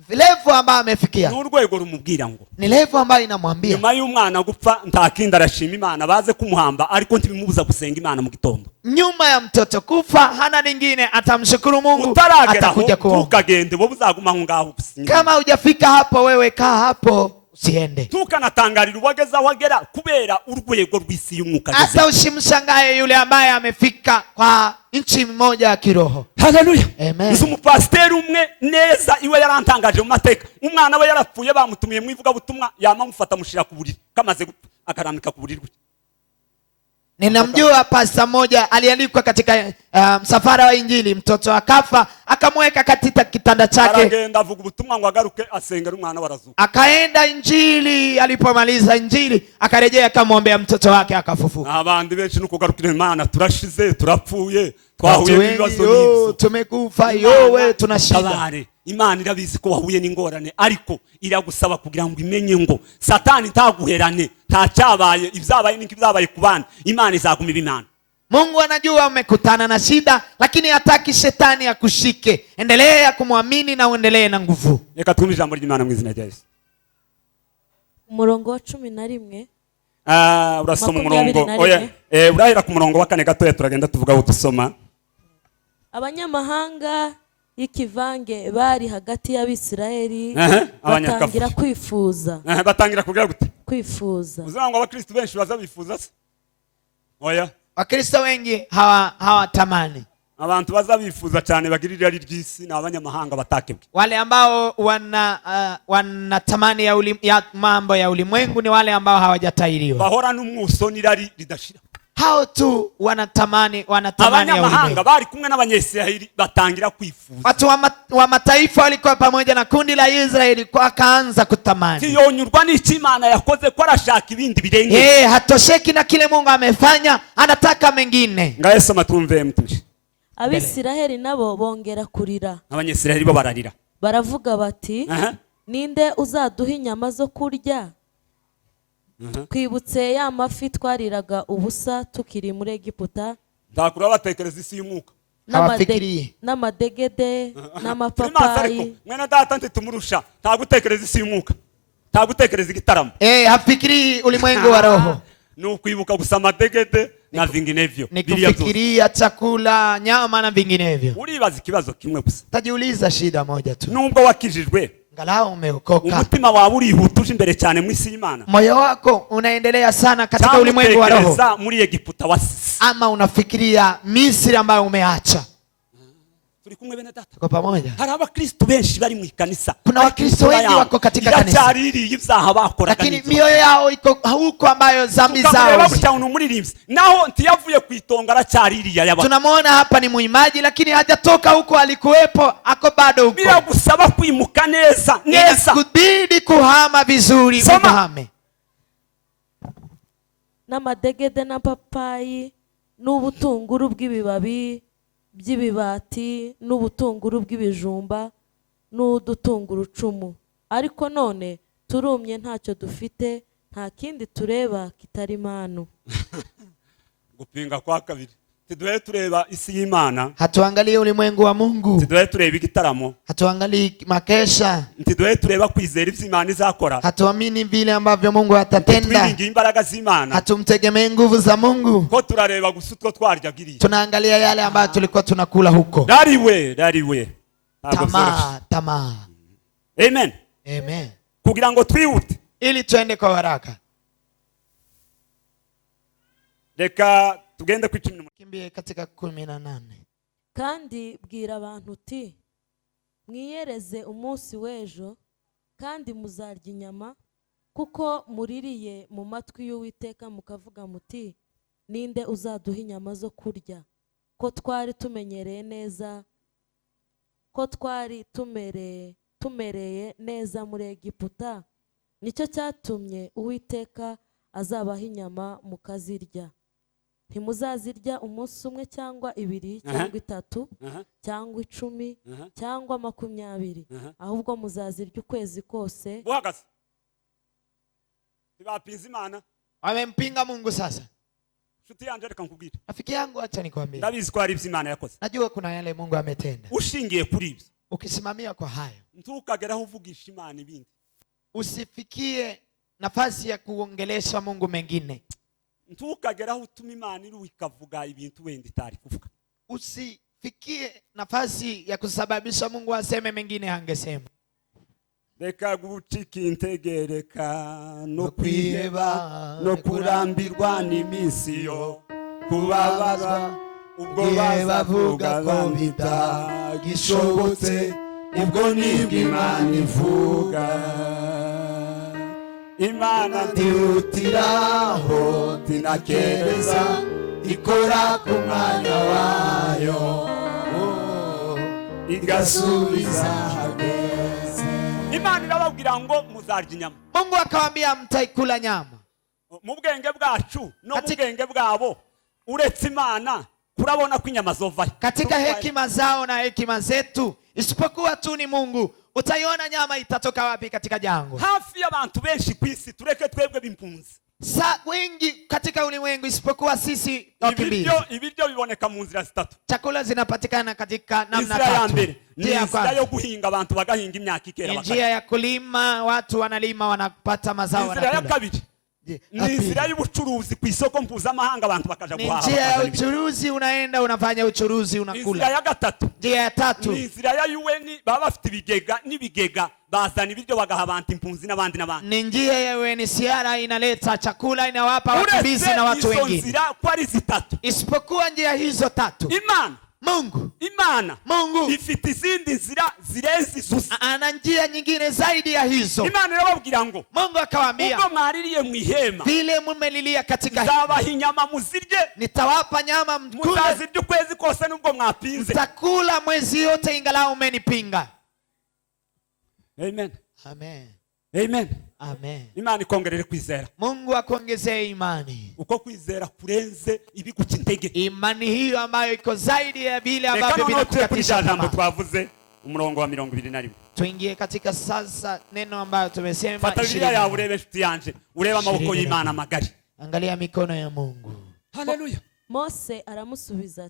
Level ambayo amefikia. Urwego rumubwira ngo. Ni level ambayo inamwambia. Nyuma y'umwana gupfa ntakinda arashima Imana baze kumuhamba ariko ntibimubuza gusenga Imana mu gitondo. Nyuma ya mtoto kufa hana lingine atamshukuru Mungu atakuja kuomba. Ukagende bo buzaguma aho ngaho. Kama hujafika hapo wewe kaa hapo usiende. Tukanatangarira ubageza wagera kubera urwego rw'isi y'umwuka. Hata usimshangae yule ambaye amefika kwa nchi moja ya kiroho. Haleluya. Amen. Nzi umupasiteri umwe neza iwe yarantangaje mu mateka. Umwana we yarapfuye bamutumiye mu ivuga butumwa yamamufata mushira ku buriri kamaze gupfa akaramika ku buriri. Ninamjua pasta moja alialikwa katika msafara wa injili, mtoto akafa, akamweka katika kitanda chake. Aragenda avuga ubutumwa ngo agaruke asengera umwana warazuka. Akaenda injili, alipomaliza injili akarejea akamwombea mtoto wake akafufuka. Abandi benshi nuko garukira Imana turashize turapfuye twahuye n'ibibazo n'ibyo. Tumekufa yowe tunashida. Imana irabizi ko wahuye n'ingorane ariko iragusaba kugira ngo imenye ngo Satani ntaguherane nta cyabaye ibyabaye n'ibyabaye ku bandi Imana izaguma ibimana. Mungu anajua umekutana na shida lakini hataki shetani akushike. Endelea kumwamini na uendelee na nguvu. Reka twumve ijambo ry'Imana mu izina rya Yesu. Umurongo wa 11. Urasoma umurongo urahera ku murongo wa 4 gatoya turagenda tuvugaho dusoma. Abanyamahanga ikivange bari hagati y'Abisiraheli batangira kwifuza. Batangira kugira gute? Kwifuza. Uzanga abakristo benshi bazabifuza se? Oya. Wakristo wengi hawatamani. Abantu bazabifuza cyane bagirira ari ry'isi na abanyamahanga batakebwe. Wale ambao wanatamani ya mambo ya ulimwengu ni wale ambao hawajatahiriwa. Bahora n'umwuso nirari ridashira. Hao tu wanatamani ya ulimwengu. Abanyamahanga bari kumwe n'abanyesiraheli batangira kwifuza. Watu wa mataifa walikuwa pamoja na kundi la Israeli kwa akaanza kutamani. Tiyonyurwa n'iki Imana yakoze ko arashaka ibindi birenge. Hatosheki na kile Mungu amefanya, anataka mengine. Ngaye soma tumve mtumishi. Abisiraheli nabo bongera kurira. Abanyesiraheli bo bararira. Baravuga bati ninde uzaduha inyama zo kurya? Twibutse ya mafi twariraga ubusa tukiri muri Egiputa. Ndakura batekereza isi y'umwuka. N'amadegede n'amapapayi. Mwene data ntitumurusha ntagutekereza isi y'umwuka. Ntagutekereza igitaramo. Hafikiri ulimwengu wa roho. Nukwibuka gusa amadegede na vinginevyo. Nikufikiria chakula, nyama na vinginevyo. Uribaza ikibazo kimwe gusa. Tajiuliza shida moja tu. Nubwo wakijijwe Angalau umeokoka. Umutima wawe urihutuje imbere cyane mu isi y'Imana. Moyo wako unaendelea sana katika ulimwengu wa roho. Muri Egiputa wasisi. Ama unafikiria Misri ambayo umeacha. Turi kumwe bene data. Tuko pamoja. Hari abakristo benshi bari mu ikanisa. Kuna wakristo wengi wako katika kanisa. Yacyariri y'ibyaha bakora. Lakini mioyo yao iko huko ambayo dhambi zao. Tukamureba gucyana umuririmbyi. Naho ntiyavuye kwitonga aracyaririya yaba. Tunamuona hapa ni muimbaji lakini hajatoka huko alikuwepo, ako bado huko. Bila gusaba kwimuka neza. Inakubidi kuhama vizuri uhame. N'amadegede na papayi n'ubutunguru bw'ibibabi by'ibibati n'ubutunguru bw'ibijumba n'udutunguru cumu. Ariko none turumye ntacyo dufite, nta kindi tureba kitari Imana. Gupinga kwa kabiri. Tiduhe tureba isi y'Imana. Hatuangalie ulimwengu wa Mungu. Tiduhe tureba igitaramo. Hatuangalie makesha. Tiduhe tureba kwizera ivy'Imana izakora. Hatuamini vile ambavyo Mungu atatenda. Twiringira imbaraga z'Imana. Hatumtegemee nguvu za Mungu. Ko turareba gusa utwo twaryagiriye. Tunaangalia yale ambayo tulikuwa tunakula huko. Dariwe. Tamaa. Amen. Amen. Kugira ngo twihute. Ili tuende kwa haraka. Reka tugende ku 18. Kimbie katika 18. Kandi bwira abantu uti mwiyereze umunsi w'ejo kandi muzarya inyama kuko muririye mu matwi y'Uwiteka mukavuga muti ninde uzaduha inyama zo kurya? Ko twari tumenyereye neza, ko twari tumereye neza muri Egiputa. Nicyo cyatumye Uwiteka azabaha inyama mukazirya. Ntimuzazirya umunsi umwe cyangwa 2 cyangwa 3 cyangwa 10 cyangwa 20, ahubwo muzazirya ukwezi kose. Buhagaze. Tibapinze Imana. Wamempinga Mungu sasa. Shuti yanje reka nkubwire. Rafiki yangu acha nikwambie. Ndabizi ko hari ivy'Imana yakoze. Najua kuna yale Mungu ametenda. Ushingiye kuri ibyo. Ukisimamia kwa hayo. Ntukageraho uvugisha Imana ibindi. Usifikie nafasi ya kuongelesha Mungu mengine. Ntukageraho utuma Imana iri ikavuga ibintu wenda itari kuvuga. Usifikie nafasi ya kusababisha Mungu aseme mengine hangesema. reka gucika integereka no kwiheba no kurambirwa n'iminsi yo kubabazwa ubwo bazavuga ko bitagishobotse ubwo nibwo Imana ivuga. Imana ntihutiraho tinakereza ikora ku mwanya wayo igasubiza hageze. Imana irababwira ngo muzarya inyama. Mungu akawaambia mtaikula nyama. Mu bwenge bwacu no mu bwenge bwabo uretse Imana kurabona ko inyama zovayo. Katika hekima zao na hekima zetu isipokuwa tu ni Mungu, utaiona nyama itatoka wapi katika jangwa. Hafi y'abantu benshi kwisi tureke twebwe bimpunzi. Wengi katika ulimwengu isipokuwa sisi wakimbizi. Ibiryo biboneka mu nzira zitatu. Chakula zinapatikana katika namna tatu. Njia yo guhinga abantu bagahinga imyaka ikera bakati. Njia ya kulima, watu wanalima wanapata mazao wanakula. Njia ya kabiri. Ni njia y'ubucuruzi ku isoko mpuzamahanga abantu bakaja guhaha. Njia ya uchuruzi, unaenda unafanya uchuruzi unakula. Njia ya gatatu. Njia ya tatu. Ni njia ya UN baba bafite ibigega n'ibigega bazana ibiryo bagaha abantu impunzi n'abandi n'abandi. Ni njia ya UNHCR inaleta chakula inawapa wakimbizi na watu wengine. Nzira kwa ari zitatu. Isipokuwa njia hizo tatu. Mungu ifite izindi nzira zirenze izo. Ana njia nyingine zaidi ya hizo. Imana irababwira ngo Mungu akawaambia ubwo mwaririye mu ihema vile mumelilia katika zabaha inyama muzirye, nitawapa nyama mkule, muzazirya ukwezi kose nubwo mwapinze, mtakula mwezi yote ingalau umenipinga. Amen. Amen. Amen. Amen. Imana ikongerere kwizera. Mungu akuongezee imani. Uko kwizera kurenze ibiguca intege. Imani hiyo ambayo iko zaidi ya vile ambavyo vinakukatisha tamaa. Twavuze umurongo wa 21. Tuingie katika sasa neno ambayo tumesema. Fata Biblia yawe urebe nshuti yanje, ureba amaboko y'Imana magari. Angalia mikono ya Mungu. Haleluya. Mose aramusubiza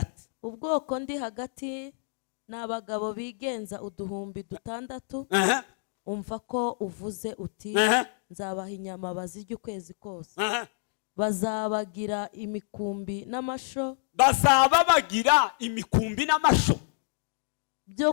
ati ubwoko ndi hagati n'abagabo bigenza uduhumbi 6. Umva ko uvuze uti nzabaha inyama bazirya ukwezi kose. Bazabagira imikumbi n'amasho. Byo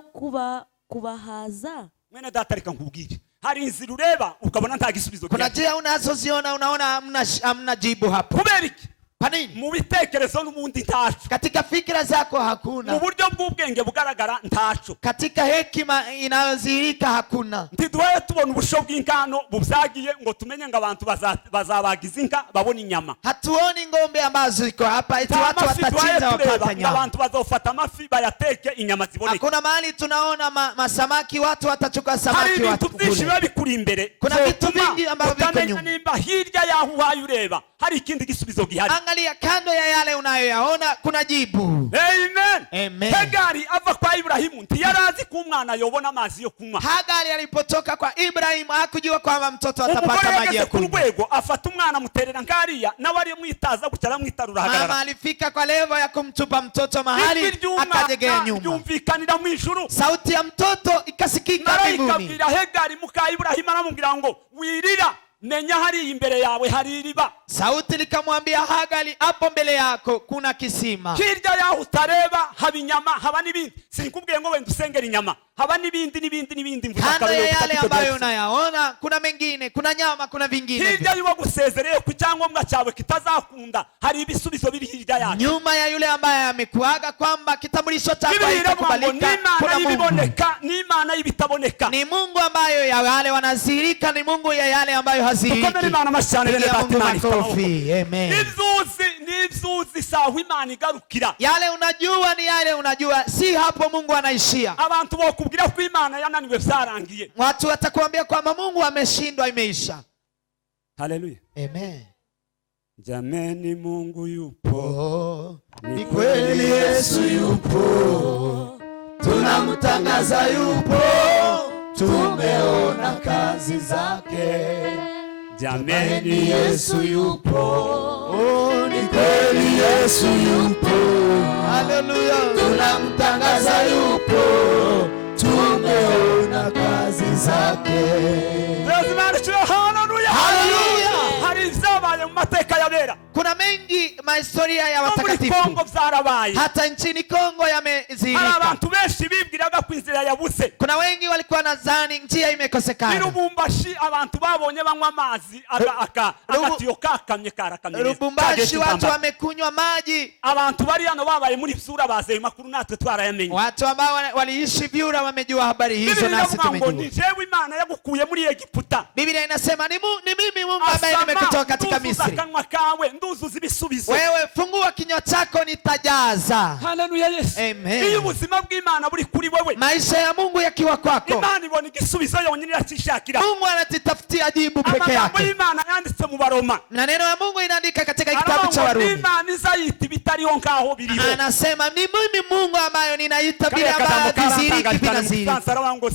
kubahaza. Mwene data reka nkubwire. Hari inzira ureba ukabona nta gisubizo. Kuna njia unazoziona unaona hamna jibu hapo. Kubera iki? Kwa nini? Mu bitekerezo n'ubundi ntacho. Katika fikira zako hakuna. Mu buryo bw'ubwenge bugaragara ntacho. Katika hekima inayozirika hakuna. Ntidwaye tubona ubusho bw'inkano bubyagiye ngo tumenye ngo abantu bazabagiza inka babona inyama. Hatuoni ngombe ambazo ziko hapa eti watu watachinja wapata nyama. Abantu bazofata amafi bayateke inyama ziboneke. Hakuna mahali tunaona masamaki watu watachukua samaki watu kule. Hari vitu byinshi bikuri imbere. Kuna vitu vingi ambavyo viko nyuma. Nimba hirya yaho wayureba hari ikindi gisubizo gihari. Angalia kando ya yale unayoyaona kuna jibu. Amen. Amen. Hagari ava kwa Ibrahimu ntiyarazi ko umwana yobona amazi yo kunywa. Hagari alipotoka kwa Ibrahimu hakujua kwamba mtoto atapata maji ya kunywa. Urwego afata umwana muterera ngariya nawe ari mwitaza gucara mwitarura hagarara. Mama alifika kwa level ya kumtupa mtoto mahali akajegea nyuma. Yumvikanira mu ijuru. Sauti ya mtoto ikasikika mbinguni. Ikabwira Hagari muka Ibrahimu aramubwira ngo wirira menya hari imbere yawe hari iriba. Sauti likamwambia Hagari hapo mbele yako kuna kisima. Hirya yaho utareba haba inyama haba n'ibindi. Sinkubwiye ngo wenda usengera inyama. Haba n'ibindi kando ya yale ambayo unayaona kuna mengine, kuna nyama, kuna vingine. Hirya yuwa gusezereye ku cyangombwa cyawe kitazakunda hari ibisubizo biri hirya yake. Nyuma ya yule ambaye amekuaga kwamba kitambulisho chako hakikubalika kuna Mungu. Ni Imana y'ibitaboneka. Ni Mungu ambayo ya wale wanazirika, ni Mungu ya yale ambayo haziriki. Tukomere Imana mashane bene Amen. Ivyuzi saho Imana igarukira. Yale unajua ni yale unajua, si hapo Mungu anaishia. Abantu bokubwira ko Imana yananiwe vyarangiye. Watu watakwambia kwamba Mungu ameshindwa, imeisha. Haleluya. Amen. Jameni Mungu yupo. Ni kweli Yesu yupo. Tunamtangaza yupo. Tumeona kazi zake. Jameni Yesu yupo. Ni kweli Yesu yupo. Haleluya. Tunamtangaza yupo. Tumeona kazi zake. Haleluya. Hari vyabaye mu mateka yabera. Kuna mengi historia ya watakatifu. Kongo vyarabaye. Hata nchini Kongo yamezirika. Hari abantu benshi bibwiraga ko inzira yabuze. Kuna wengi walikuwa nadhani njia imekosekana. Lubumbashi abantu babonye banywa amazi agatiyo kakamye karakamye. Lubumbashi watu wamekunywa maji. Abantu bari hano babaye muri Vyura baze makuru natwe twarayamenye. Watu ambao waliishi Vyura wamejua habari hizo nasi tumejua. Ni jewe Imana yagukuye muri Egiputa. Biblia inasema ni mimi Mungu ambaye nimekutoa katika Misri. Wewe fungua kinywa chako nitajaza. Haleluya Yesu. Amen. Iyo ubuzima bw'Imana buri kuri wewe. Maisha ya Mungu yakiwa kwako. Imana ibona igisubizo yonyine iracishakira. Mungu anatitafutia jibu peke yake. Amagambo y'Imana yanditse mu Baroma. Na neno ya Mungu inaandika katika kitabu cha Warumi. Imana izayita bitariho nkaho biriho. Anasema ni mimi Mungu ambaye ninaita bila badhiriki binaziri.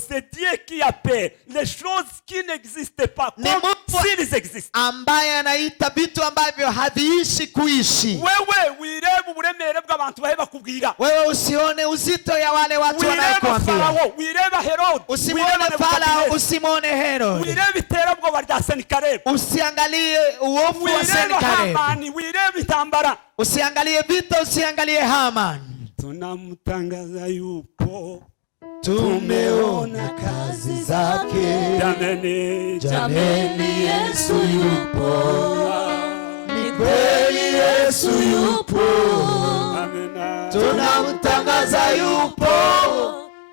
C'est Dieu qui appelle les choses qui n'existent pas comme s'ils existent. Ambaye anaita vitu ambavyo haviishi kuishi. Wewe wirebe uburemere bw'abantu bahe bakubwira. Wewe usione uzito ya wale watu wanaokuambia. Wirebe Herod. Usimuone Farao, usimuone Herod. Wirebe iterabwoba rya Sennacherib. Usiangalie uovu wa Sennacherib. Wirebe itambara. Usiangalie vita, usiangalie Haman. Tunamtangaza yupo. Tumeona kazi zake. Jameni Yesu yupo. Ni kweli Yesu yupo. Tunamtangaza yupo.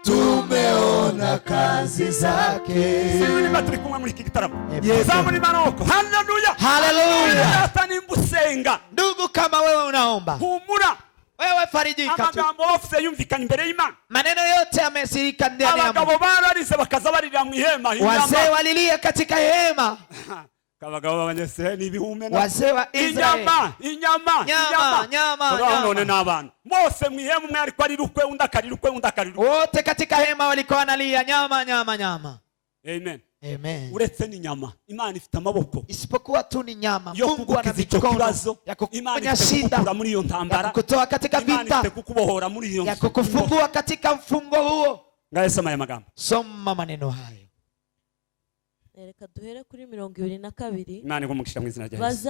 Tumeona kazi zake. Sisi turi kumwe muri iki gitaramo. Zamuni manoko. Haleluya. Haleluya. Hata nimbusenga. Ndugu kama wewe unaomba. Humura. Wewe farijika tu. Amagambo ofise yumvikana imbere y'Imana. Maneno yote yamesirika ndani ya Mungu. Abagabo bararize bakaza barira mu ihema. Wazee walilia katika hema. Kabagabo b'Abanyesirayeli ibihume na wazee wa Israeli. Nyama. None n'abana. Mose mu ihema umwe ariko ari rukwe undakarira wote katika hema walikuwa wanalia nyama. Amen. Amen. Uretse ni nyama, Imana ifite amaboko. Isipokuwa tu ni nyama, Mungu ana mikono ya kukuponya shida, ya kukutoa katika vita, ya kukufungua katika mfungo huo. Ngayesoma aya magambo. Soma maneno hayo. Reka duhere kuri 22. Imana igumugisha mu izina rya Yesu.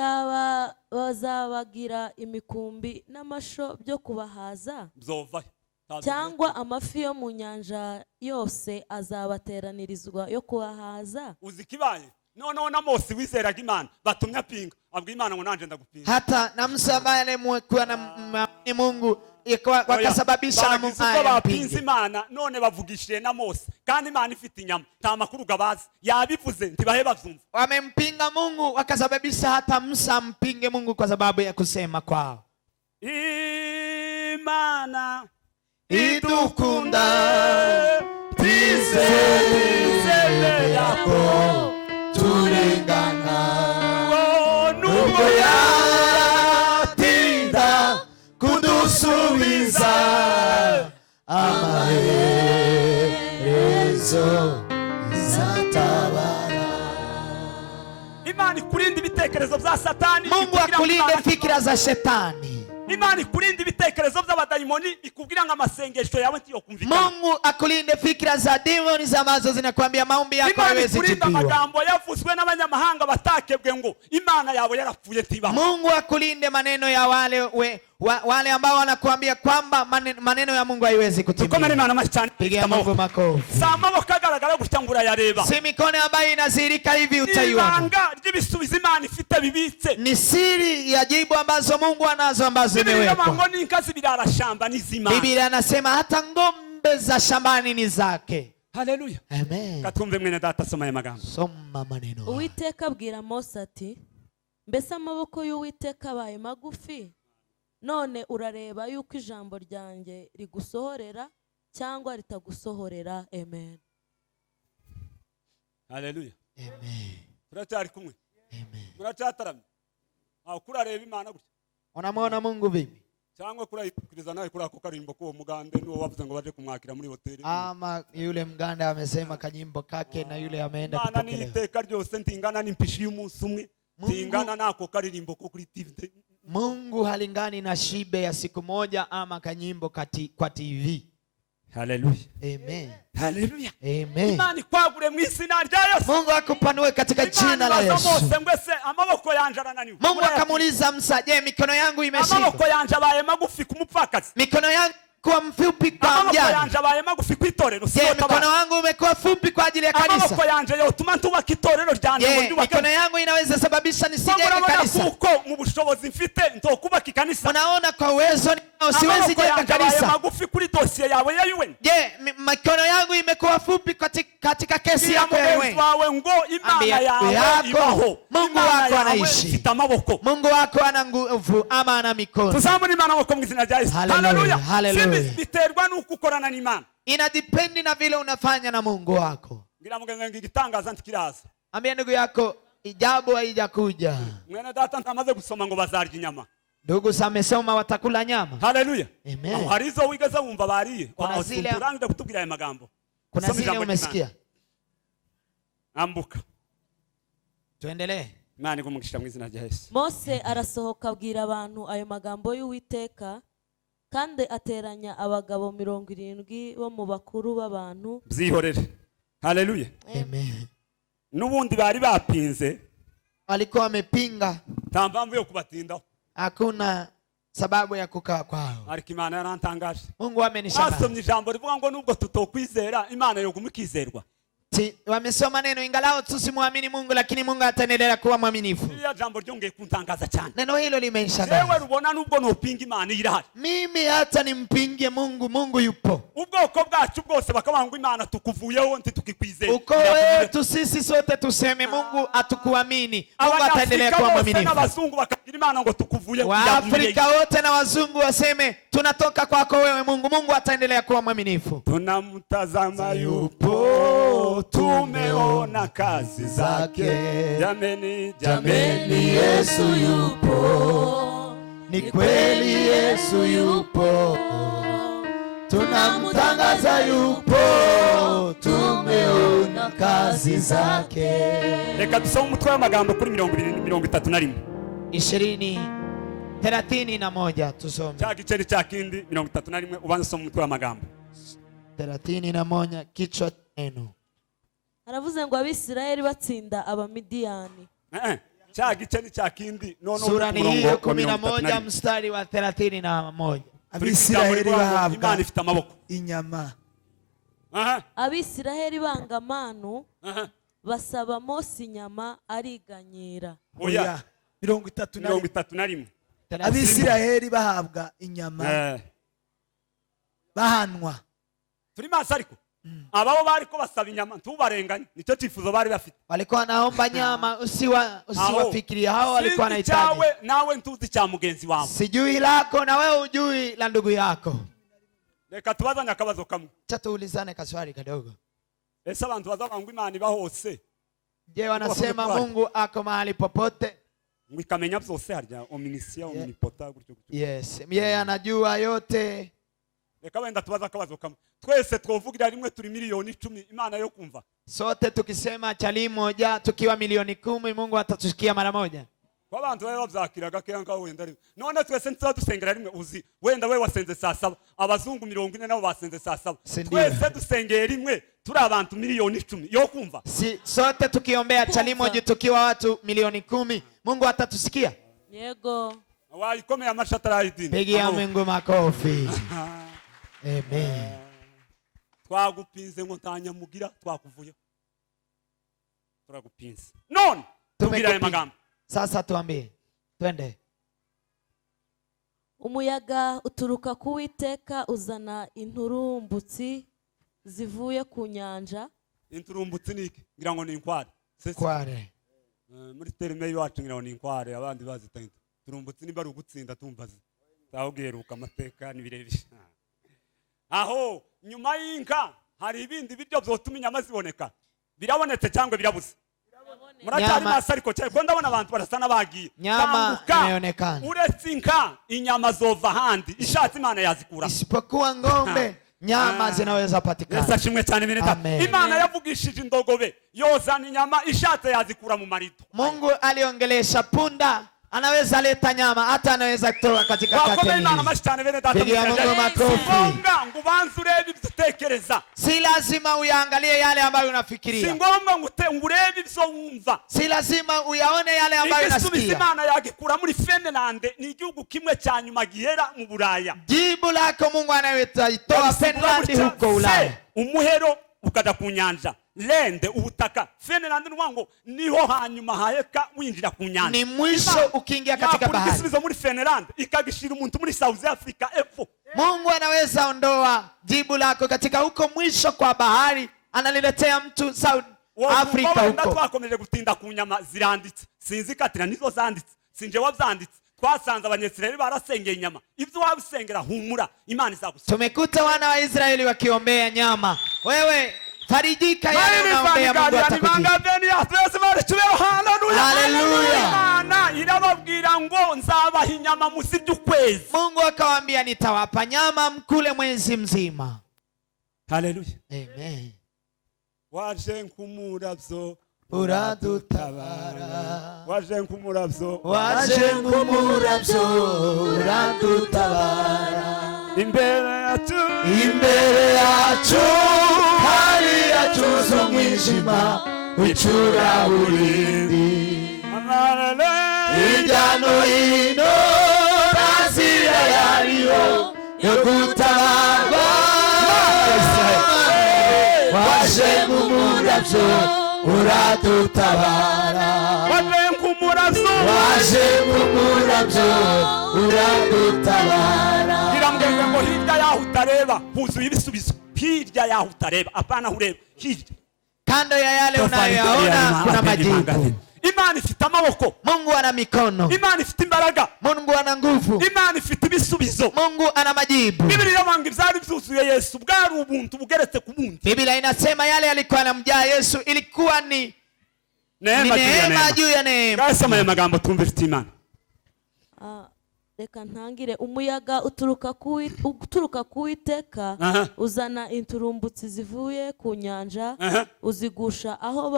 Bazabagira imikumbi n'amasho byo kubahaza. Bizova. Cyangwa amafi yo mu nyanja yose azabateranirizwa yo kubahaza. Uzikibaye noneho na Mose wizeraga Imana batumya pinga abwa Imana ngo nanje ndagupinga. Hata na Musa ambaye alimwekuwa na Mungu wakasababisha na Mungu bapinze Imana none bavugishije na Mose kandi Imana ifite inyama nta makuru gabazi yabivuze ntibahe bavyumva. Wamempinga Mungu wakasababisha hata Musa mpinge Mungu kwa sababu ya kusema kwao. Imana idukunda tizele yako tulengana nubwo yatinda kudusubiza amaherezo izatabara. Imana ikurinde ibitekerezo bya Satani. Mungu akulinde fikira za shetani. Imana ikurinde ibitekerezo by'abadayimoni ikubwira ngo amasengesho yawe ntiyo kumvikana. Mungu akulinde fikira za demoni ambazo zinakwambia maombi yako haiwezi kujibiwa. Imana ikurinde amagambo yavuzwe n'abanyamahanga batakebwe ngo Imana yabo yarapfuye tiba. Mungu akulinde maneno ya wale ambao wanakuambia kwamba maneno ya Mungu haiwezi kutimia. Tukomere Imana machani. Pigia Mungu makofi. Samabo kagaragara gutya ngura yareba. Si mikono ambayo inazirika hivi utaiona. Ibanga ry'ibisubizo Imana ifite bibitse. Ni siri ya jibu ambazo Mungu anazo ambazo zimewekwa. Biblia anasema hata ngombe za shambani ni zake. Haleluya. Amen. Katumve mwene data soma aya magambo. Soma maneno. Uwiteka abwira Mose ati mbese amaboko y'Uwiteka abaye magufi none urareba yuko ijambo ryanjye rigusohorera cyangwa ritagusohorera. Amen. Haleluya. Amen. Turacyari kumwe. Amen. Turacyatarama. Aho kurareba Imana gutya. Unamwona Mungu vipi? Cyangwa kurayikiriza nawe kuri ako karimbo ko mugande niwo wavuze ngo baje kumwakira muri hoteli. Ama yule mganda amesema kanyimbo kake na yule ameenda kupokelewa. Imana ni iteka ryose ntingana n'impishi y'umunsi umwe. Ntingana nako karimbo ko kuri TV. Mungu halingani na shibe ya siku moja ama kanyimbo kwa TV. Haleluya. Amen. Haleluya. Amen. Imana ikwagure mu izina rya Yesu. Mungu akupanue katika jina la Yesu. Amaboko yanje arananiwe. Mungu akamuuliza Musa, je, mikono yangu imeshindwa? Amaboko yanje abaye magufi ku mupfakazi. Mikono yangu kuwa mfupi kwa Amaboko mjane. yanje abaye magufi ku itorero. Je, mikono yangu umekuwa fupi kwa ajili ya kanisa? Amaboko yanje yotuma ntubaka itorero ryanje ngo Je, ndubake. mikono yangu inaweza sababisha nisijenge kanisa? Kuko mu bushobozi mfite ntokubaka ikanisa. Unaona kwa uwezo ninao siwezi jenga kanisa. Magufi kuri dossier yawe ya UN. Je, mikono yangu imekuwa fupi katika kesi yako ya UN? Wawe ngo Imana yawe ibaho. Mungu wako anaishi. Mungu wako ana nguvu ama ana mikono. Tuzamuni Imana wako mu izina rya Yesu. Haleluya. Haleluya. Biterwa nuko ukorana n'Imana. Inadependi na vile unafanya na Mungu wako. Ngira mugenzi ngigitangaza ntikiraza. Ambia ndugu yako ijabu haijakuja. Mwene data ntamaze gusoma ngo bazarya inyama. Ndugu samesoma watakula nyama. Haleluya. Amen. Harizo wigeze wumva bariye. Kuna zile turangije kutubwira aya magambo. Kuna zile umesikia. Ambuka. Tuendelee. Imana igumugisha mu izina rya Yesu. Mose arasohoka abwira abantu ayo magambo y'Uwiteka, kandi ateranya abagabo 70 bo mu bakuru b'abantu. Byihorere. Haleluya. Amen. Nubundi bari bapinze. Walikuwa wamepinga. Nta mpamvu yo kubatindaho. Hakuna sababu ya kukaa kwao. Ariko Imana yarantangaje. Mungu amenishangaza. Basomye ijambo rivuga ngo nubwo tutokwizera Imana yo kumukizerwa. Wamesoma neno ingalao tusimwamini Mungu lakini Mungu ataendelea kuwa mwaminifu. Iyo jambo ryongeye kuntangaza cyane. Neno hilo limenishangaza. Jewe rubona nubwo nopinga Imana irahari. Mimi hata nimpingie Mungu, Mungu yupo. Ubwoko bwacu bwose bakabanga Imana tukuvuyeho nti tukikwizera. Uko wetu sisi sote tuseme Mungu atukuamini. Mungu ataendelea kuwa mwaminifu. Abazungu bakagira Imana ngo tukuvuyeho. Waafrika wote na wazungu waseme tunatoka kwako wewe Mungu. Mungu ataendelea kuwa mwaminifu. Tunamtazama yupo, tumeona kazi zake. Jameni, jameni Yesu yupo. Ni kweli Yesu yupo. Tunamtangaza yupo. Tumeona kazi zake. Reka tusome umutwe w'amagambo kuri 231. 20:31 tusome. Cya giceri cya kindi 31 ubanza usome umutwe w'amagambo. 31 kichwa neno. Aravuze ngo Abisirayeli batsinda Abamidiyani. Cya giceri cya kindi nono sura ni hiyo 11 mstari wa 31. Abisirayeli bahabwa Imana ifite amaboko inyama. Abisirayeli banga amanu basaba Mose inyama ariganyira. Oya 31. Abisirayeli bahabwa inyama bahanwa. Turi maso ariko ababo bariko basaba inyama ntubarenganye, nicyo cyifuzo bari bafite. Walikuwa naomba nyama, usiwafikiria hao walikuwa wanahitaji. Nawe ntuzi cya mugenzi wawe. Sijui lako na wewe ujui la ndugu yako. Reka tubazanye akabazo kamwe. Cha tuulizane kaswali kadogo. Ese abantu bazabanga Imana iba hose? Je, wanasema Mungu ako mahali popote? Mwikamenya byose harya omniscia omnipota gutyo gutyo. Yes, yeye anajua yote. Reka wenda tubaza akabazo kamwe. Twese twovugira rimwe turi miliyoni 10 Imana yo kumva. Sote tukisema chali moja tukiwa milioni 10 Mungu atatusikia mara moja. Kwa abantu bawe bavyakiraga kenga wenda rimwe. None twese ntidusengera rimwe uzi. Wenda we wasenze saa 7 abazungu 40 nabo basenze saa 7. Twese dusengera rimwe turi abantu miliyoni 10 yo kumva. Si sote tukiombea chali moja tukiwa watu milioni 10 Mungu atatusikia? Yego. Waikomea amashatara y'idini. Pigia Mungu makofi. Amen. Twagupinze ngo ntanyamugira twakuvuye. Turagupinze. None tubwira aya magambo. Sasa tuambie. Twende. Umuyaga uturuka ku Uwiteka uzana inturumbutsi zivuye ku nyanja. Inturumbutsi niki? Ngira ngo ni inkware. Kware. Muri terme yacu ngira ngo ni inkware abandi bazita inturumbutsi niba ari ugutsinda tumbaze. Tawugeruka amateka nibirebisha. Aho nyuma y'inka hari ibindi biryo byotuma inyama ziboneka. Birabonetse cyangwa birabuze? Muracyari maso ariko cyane ko ndabona abantu barasana bagiye. Nyama inaonekana. Uretse inka inyama zova handi ishatse Imana yazikura. Isipokuwa ngombe nyama zinaweza patikana. Yesu ashimwe cyane mineta. Imana yavugishije indogobe yozana inyama ishatse yazikura mu marido. Mungu aliongelesha punda Anaweza leta nyama, hata anaweza kutoka katika kateni. Pigia Mungu makofi. Si lazima uyaangalie yale ambayo unafikiria. Si lazima uyaone yale ambayo unasikia. Jibu lako Mungu anaweza itoa Finland huko Ulaya. Umuhero ukada ku nyanja. Lende ubutaka Finland nwango niho hanyuma hayeka winjira ku nyanja. Ni mwisho ukiingia katika bahari. Yakugisubiza muri Finland ikagishira umuntu muri South Africa efo. Mungu anaweza ondoa jibu lako katika huko mwisho kwa bahari, analiletea mtu South Africa huko. Twakomeje gutinda ku nyama ziranditse. Sinzi katira nizo zanditse. Sinje wabyanditse. Twasanze abanyesirayeli barasengeye inyama. Ibyo wabisengera humura Imana izagusanga. Tumekuta wana wa Israeli wakiombea nyama. Wewe farijika yale unaombea Mungu atakujibu. Haleluya. Irababwira ngo nzabaha inyama musibye ukwezi. Mungu akawaambia nitawapa nyama mkule mwezi mzima. Haleluya. Amen. Waje nkumuravyo uradutabara. Waje nkumuravyo uradutabara. Imbere yacu hari yacuza umwijima wicura urindi. Hirya no hino nzira yariho yo gutabarwa. Waje nk'umuravyo uradutabara. Waje nk'umuravyo uradutabara. Biramugeze ngo hirya yaho utareba huzuye ibisubizo. Hirya yaho utareba apana ureba hirya. Kando ya yale unayoona kuna majibu. Imana ifite amaboko. Mungu ana mikono. Imana ifite imbaraga. Mungu ana nguvu. Imana ifite ibisubizo. Mungu ana majibu. Biblia inamwanga ibyari byuzuye Yesu bwari ubuntu bugeretse ku bundi. Biblia inasema yale yalikuwa yanamjaa Yesu ilikuwa ni neema juu ya neema. Kasema aya magambo tumve ifite Imana. Reka ntangire. Umuyaga uturuka ku Uwiteka uzana inturumbutsi zivuye ku nyanja uzigusha aho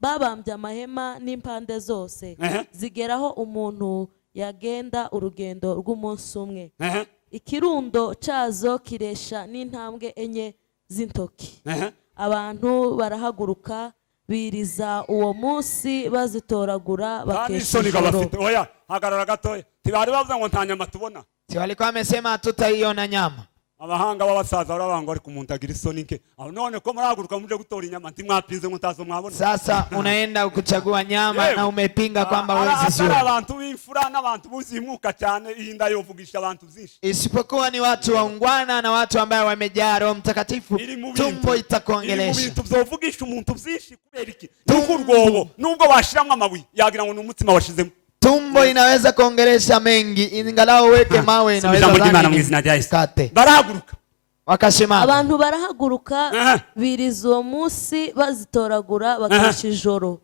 babambye amahema n'impande zose zigeraho umuntu yagenda urugendo rw'umunsi umwe. Ikirundo cyazo kiresha n'intambwe enye z'intoki. Abantu barahaguruka biriza uwo munsi bazitoragura bakesha ijoro. Oya hagarara gatoya. Tibari bavuze ngo ntanyama tubona. Si walikuwa wamesema hatutaiona nyama. Abahanga b'abasaza barabango ariko umuntu agira isoni nke. Aho none ko murahaguruka muje gutora inyama ntimwapinze mutazo mwabona. Sasa unaenda kuchagua nyama na umepinga kwamba huwezi ziona. Abantu b'imfura n'abantu buzimuka cyane ihinda yovugisha abantu byinshi. Isipokuwa ni watu waungwana na watu ambao wamejaa Roho Mtakatifu, tumbo itakuongelesha. Ibintu byovugisha umuntu byinshi kubera iki? Nukurwobo nubwo bashiramwe amabuye yagira ngo n'umutima washizemo. Tumbo inaweza kuongelesha mengi, ingalau weke mawe inaweza kate. Barahaguruka. Wakasimama. Abantu barahaguruka biriza uwo munsi bazitoragura bakesha ijoro.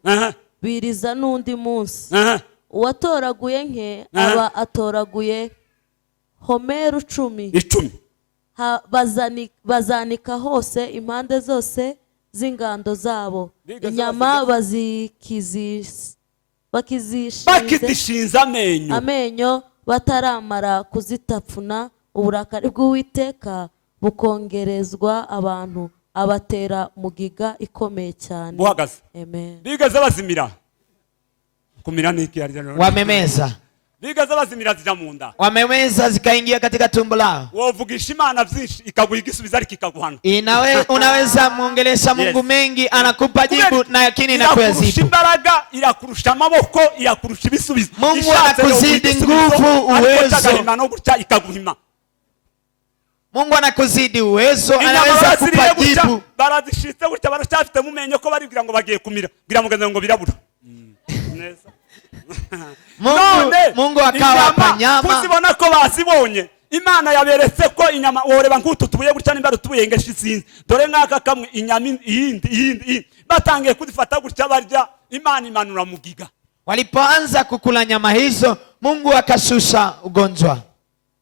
Biriza n'undi munsi. Uwatoraguye nke aba atoraguye homeru 10. Bazanika hose impande zose z'ingando zabo. Inyama bakizishinze amenyo bataramara kuzitapfuna. Uburakari bw'Uwiteka bukongerezwa abantu abatera mugiga ikomeye cyane. Buhagaze. Amen. Bigaze bazimira. Kumira niki wamemeza. Bigaze bazimira zija munda. Wamemeza zikaingia katika tumbo lao. Wovugisha Imana byinshi ikaguha igisubizo ariko ikaguhana. Unaweza muongelesha Mungu mengi anakupa jibu na yakini na kuyazibu. Imbaraga irakurusha amaboko irakurusha ibisubizo. Mungu anakuzidi nguvu, uwezo. Mungu anakuzidi uwezo, anaweza kukupa jibu. Barazishitse gutya barashafite mumenye ko bari kugira ngo bagiye kumira. Kugira mugenze ngo birabura. Neza. Mungu akawapa nyama. Kuzibona ko bazibonye. Imana yaberetse ko inyama woreba nk'utu tubuye gutya nimba tubuyengesha isinzi. Dore nk'aka kamwe inyama iyindi. Batangiye kuzifata gutya barya Imana imanura mugiga. Walipoanza kukula nyama hizo, Mungu akashusha ugonjwa.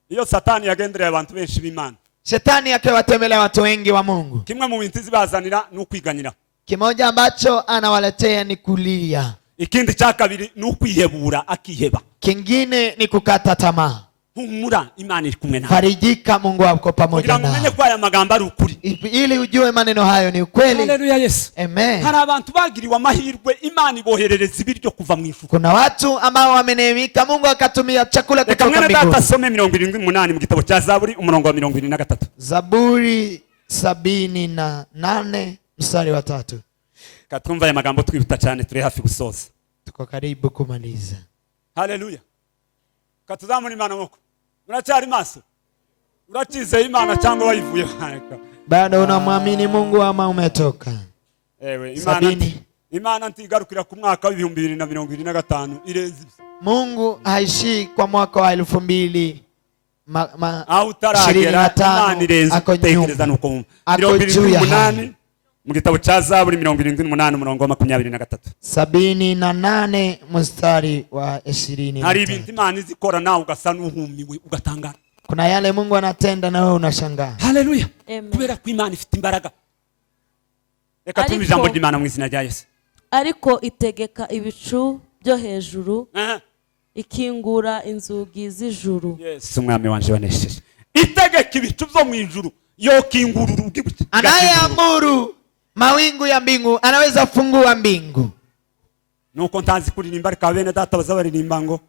Iyo Satani yagendereye abantu benshi b'Imana. Shetani akawatembelea watu wengi wa Mungu. Kimwe mu bintu zibazanira no kwiganyira. Kimoja ambacho anawaletea ni kulia. ikindi cya kabiri ni ukwihebura akiheba. Kingine ni kukata tamaa. Humura, Imana iri kumwe nawe. Farijika, Mungu wako pamoja nawe. Umenye kwa aya magambo ari ukuri. Ili ujue maneno hayo ni ukweli. Haleluya Yesu. Amen. Hari abantu bagiriwe amahirwe Imana iboherereza ibiryo kuva mu ijuru. Kuna watu ambao wameneemika Mungu akatumia chakula kutoka mbinguni. Data some 78 mu gitabo cya Zaburi umurongo wa 23. Zaburi 78 mstari wa 3. Katumva aya magambo twihuta cyane turi hafi gusoza. Tuko karibu kumaliza. Haleluya. Katuzamura Imana moko. Uracyari maso? Urakize Imana cyangwa wayivuye? Bado unamwamini Mungu ama umetoka? Ewe Imana ntigarukira ku mwaka wa 2025 irezi. Mungu haishi kwa mwaka wa 2000 au taragera Imana irezi tekereza nuko 28 mu gitabo cya Zaburi 78 umurongo wa 23. 78 mstari wa 20. Hari ibintu Imana izikora nawe ugasa n'uhumiwe ugatangara. Kuna yale Mungu anatenda na wewe unashangaa. Haleluya. Kubera ko Imana ifite imbaraga. Reka tumve ijambo ry'Imana mu izina rya Yesu. Ariko itegeka ibicu byo hejuru, ikingura inzugi z'ijuru. Yesu umwami wanje wanesheje. Itegeka ibicu byo mu ijuru, yo kingura urugi. Anayeamuru mawingu ya mbingu anaweza fungua mbingu. Nuko ntazi kuririmba ariko bene data bazabaririmba ngo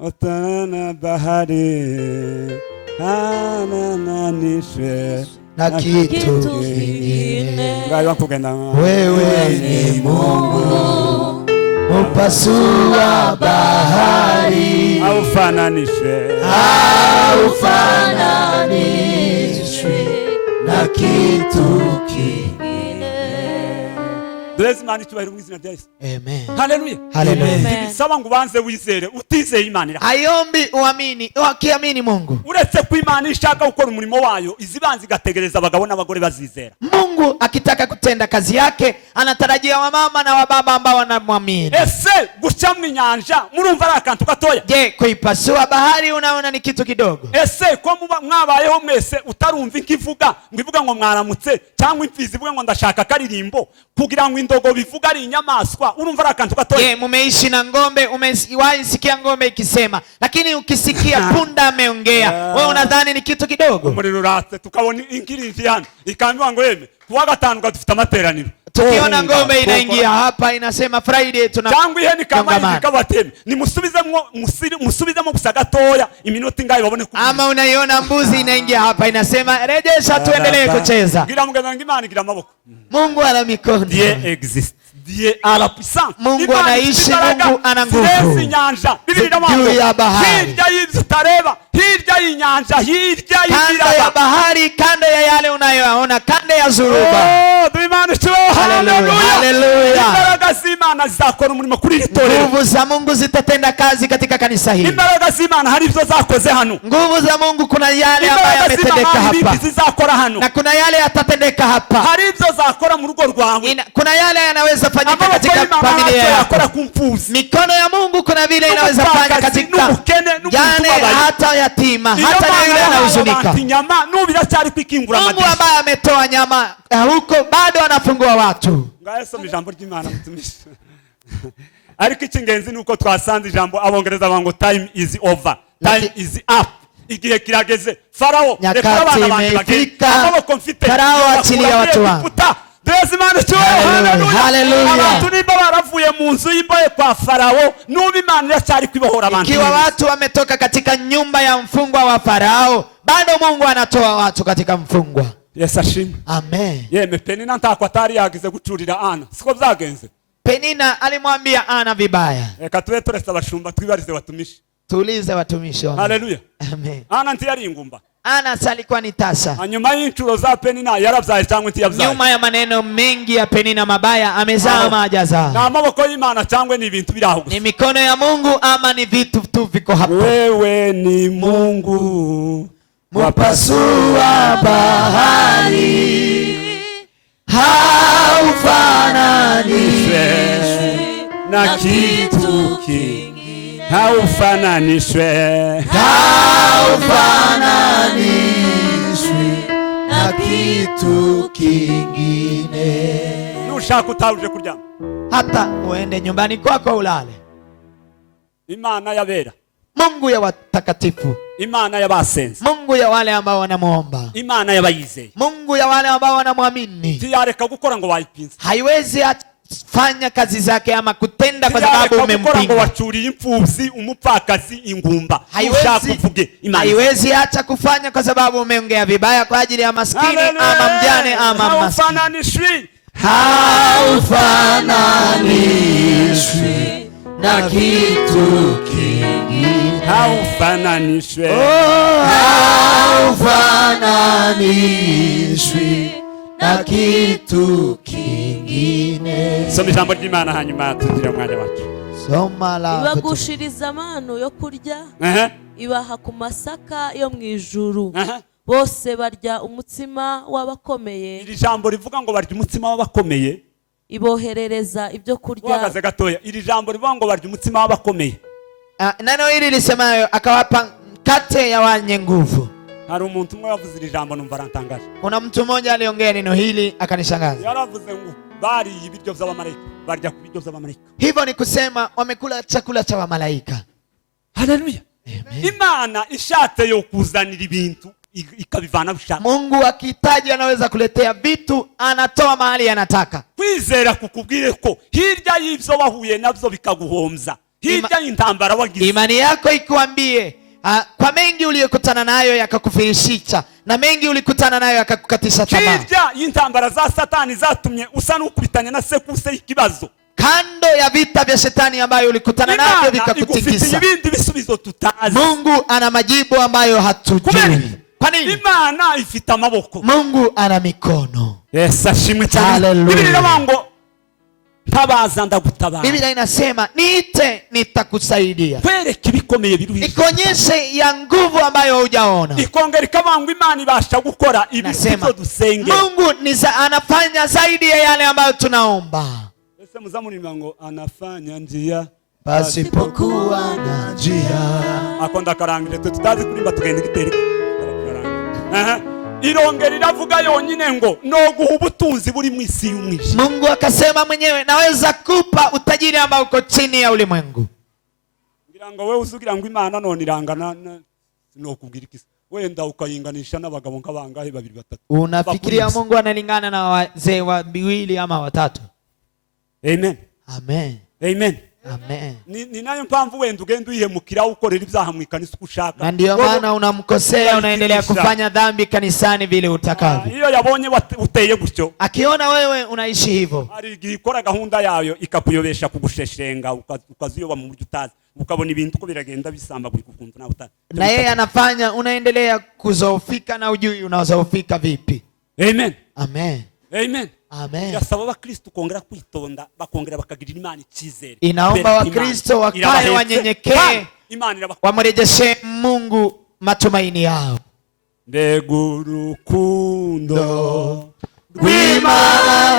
otana bahari hanananishwe na kitu kingine. Ngayo kugenda wewe ni Mungu mpasua bahari haufananishwe na kitu kingine. Bless man to mu izina rya Yesu. Amen. Haleluya. Haleluya. Bisaba ngo ubanze wizere utizeye Imana. Ayombi uamini, wakiamini Mungu. Uretse ku Imana ishaka gukora umurimo wayo, izibanze igategereza abagabo n'abagore bazizera. Mungu akitaka kutenda kazi yake, anatarajia wamama na wababa ambao wanamwamini. Ese gucamwa inyanja murumva ari akantu gatoya? Je, kuipasua bahari unaona ni kitu kidogo? Ese ko mwabayeho mwese utarumva ikivuga ngo ivuga ngo mwaramutse cyangwa imfizi ivuga ngo ndashaka karirimbo kugira ngo indogo bivuga ari inyamaswa, urumva ari akantu gatoya? Je, mumeishi na ngombe, umesikia ngombe ikisema, lakini ukisikia punda ameongea, wewe unadhani ni kitu kidogo? Umuriro uratse tukabona inkirinzi hano ikambiwa ngo yeme kuwa gatanu dufite amateraniro. Tukiona ngombe inaingia hapa inasema Friday cyangwa ihene kama ikabateme musubizemo gusa gatoya iminota ingaye babone ku. Ama unaiona mbuzi inaingia hapa inasema rejesha tuendelee kucheza. Ngira muganga Imana igira amaboko. Mungu ana mikono. Dieu existe. Dieu a la puissance. Mungu anaishi, Mungu ana nguvu. Inyanja juu ya bahari, hirya y'ibyo hirya y'inyanja, hirya kando ya bahari, kando ya yale unayoona, kando ya zuruba. Haleluya. Haleluya. Imbaraga z'Imana zizakora umurimo kuri iri torero. Nguvu za Mungu zitatenda kazi katika kanisa hili. Imbaraga z'Imana hari ibyo zakoze hano. Nguvu za Mungu kuna yale ambayo yametendeka hapa. Zizakora hano. Na kuna yale yatatendeka hapa. Hari ibyo zakora mu rugo rwawe. Kuna yale yanaweza fanyika katika familia yako. Mikono ya Mungu kuna vile inaweza fanya katika jane, hata yatima, hata na yule anahuzunika. Mungu ambaye ametoa nyama huko bado anafungua watu. Ngaesoma ijambo ry'Imana mutumisha. Ariko ikingenzi nuko twasanze ijambo abongereza bango time is over. Time is up. Igihe kirageze. Farao nyakati imefika. Farao achilia watu wangu. Haleluya. Abantu nimba baravuye mu nzu y'imbohe kwa Farao nubi Imana yacyari kwibohora abantu. Ikiwa watu wametoka katika nyumba ya mfungwa wa Farao, bado Mungu anatoa watu katika mfungwa. Yes ashimwe. Amen. Yeme Penina ntako atari yagize gucurira Ana. Siko byagenze. Penina alimwambia Ana vibaya. Reka tube turetse abashumba twibarize watumishi. Tuulize watumishi. Haleluya. Amen. Ana ntiyari ingumba. Ana alikuwa ni tasa. Hanyuma y'inchuro za Penina yarabyaye cyangwa ntiyabyaye. Nyuma ya maneno mengi ya Penina mabaya amezaa majaza. Na amaboko y'Imana cyangwa ni ibintu biraho gusa. Ni mikono ya Mungu ama ni vitu tu viko hapo? Wewe ni Mungu mpasua bahari, haufananishwe na kitu kingine. Haufananishwe na kitu kingine. Nushaka utaruje kuryama. hata uende nyumbani kwako ulale. Imana yabera, Mungu ya watakatifu, Imana y'abasenze, Mungu ya wale ambao wanamuomba, Imana y'abayizeye, Mungu ya wale ambao wanamwamini. tiyareka gukora ngo wayipinze, Haiwezi fanya kazi zake ama kutenda kwa sababu gukora ngo umempinga. wacuriye imfubyi, umupfakazi, ingumba, ushaka uvuge Imana. Haiwezi acha kufanya kwa sababu umeongea vibaya kwa ajili ya maskini ama mjane ama haufananishwi, haufananishwi na kitu kingine, haufananishwe, haufananishwi na kitu kingine. soma ijambo ry'Imana hanyuma tugira umwanya wacu. Soma la ibagushiriza amano yo kurya, ibaha ku masaka yo mu ijuru. Bose barya umutsima w'abakomeye. Iri jambo rivuga ngo barya umutsima w'abakomeye, iboherereza ibyo kurya. wagaze gatoya, iri jambo rivuga ngo barya umutsima w'abakomeye. neno hili lisemayo akawapa mkate ya wenye nguvu. Hari umuntu umwe yavuze iri jambo numva arantangaje. Kuna mtu mmoja aliongea neno hili akanishangaza. Yaravuze ngo bari ibiryo by'abamarayika, barya ku biryo by'abamarayika. Hivyo ni kusema wamekula chakula cha wamalaika. Haleluya. Imana ishatse yo kuzanira ibintu ikabivana bishaka. Mungu akihitaji anaweza kuletea vitu, anatoa mahali anataka. Kwizera kukubwire ko hirya y'ivyo wahuye navyo bikaguhomza, hirya y'intambara wagize. Imani yako ikuambie kwa mengi uliyokutana nayo yakakufirishicha na mengi ulikutana nayo yakakukatisha tamaa. Hirya y'intambara za Satani zatumye usa n'ukubitanya na sekuse ikibazo. Kando ya vita vya shetani ambayo ulikutana navyo vikakutikisa, ibindi bisubizo tutazi. Mungu ana majibu ambayo hatujui. Kwa nini? Imana ifite amaboko, Mungu ana mikono. Yes, ashimwe cyane. Biblia bango ntabaza ndagutabara. Biblia inasema niite nitakusaidia. Kwereka ibikomeye biruhije, Nikonyeshe ya nguvu ambayo hujaona. Ikongera ikabangu Imana ibasha gukora ibyo dusenge. Mungu anafanya zaidi ya yale ambayo tunaomba. Ese muzamurima ngo anafanya njia pasipokuwa na njia. Akonda karangire tutazi kurimba tugenda gitereka. Irongera iravuga yonyine ngo no guha ubutunzi buri mu isi y'umwijima. Mungu akasema mwenyewe naweza kupa utajiri ambao uko chini ya ulimwengu. Ngira ngo wewe uzugira ngo Imana none irangana no kubwira ikisi. Wenda ukayinganisha n'abagabo nk'abangahe babiri batatu. Unafikiria Mungu analingana na wazee wawili ama watatu? Amen. Amen. Amen. Amen. Ni nayo mpamvu wenda ugenda uyihemukira ukorera ibyaha mu ikanisa ushaka. Na ndio maana unamkosea, unaendelea kufanya dhambi kanisani vile utakavyo. Iyo yabonye uteye gutyo, akiona wewe unaishi hivyo, hari igihe ikora gahunda yayo ikakuyobesha kugusheshenga ukaziyoba mu buryo utazi, ukabona ibintu ko biragenda bisamba buri kukuntu nawe utazi. Na yeye anafanya unaendelea kuzoofika na ujui unazoofika vipi. Amen. Amen. Amen. Amen. Yasaba abakristo kongera kwitonda, bakongera bakagirira Imana icyizere. Inaomba wakristo wakae wanyenyekee, wamurejeshe Mungu matumaini yao. Mbega urukundo rw'Imana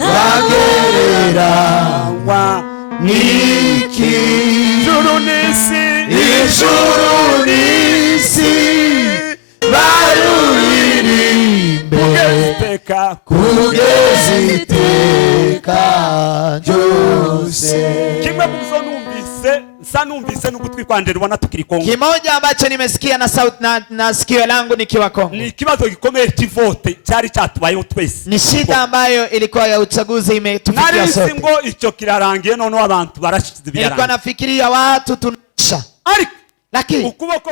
rwagereranywa n'iki? Ijuru n'isi, ijuru n'isi baruririmbe kugeza iteka ryose. Kimwe mu zo numvise n'ugutwi kwanderwa na tukiri Kongo. Kimoja ambacho nimesikia na sauti na sikio langu nikiwa Kongo. Ni kibazo gikomeye kivote cyari cyatubayeho twese. Ni shida ambayo ilikuwa ya uchaguzi imetufikia sote. Nari ngo icyo kirarangiye none abantu barashize birarangiye. Nilikuwa nafikiria watu tunisha. Lakini ukuboko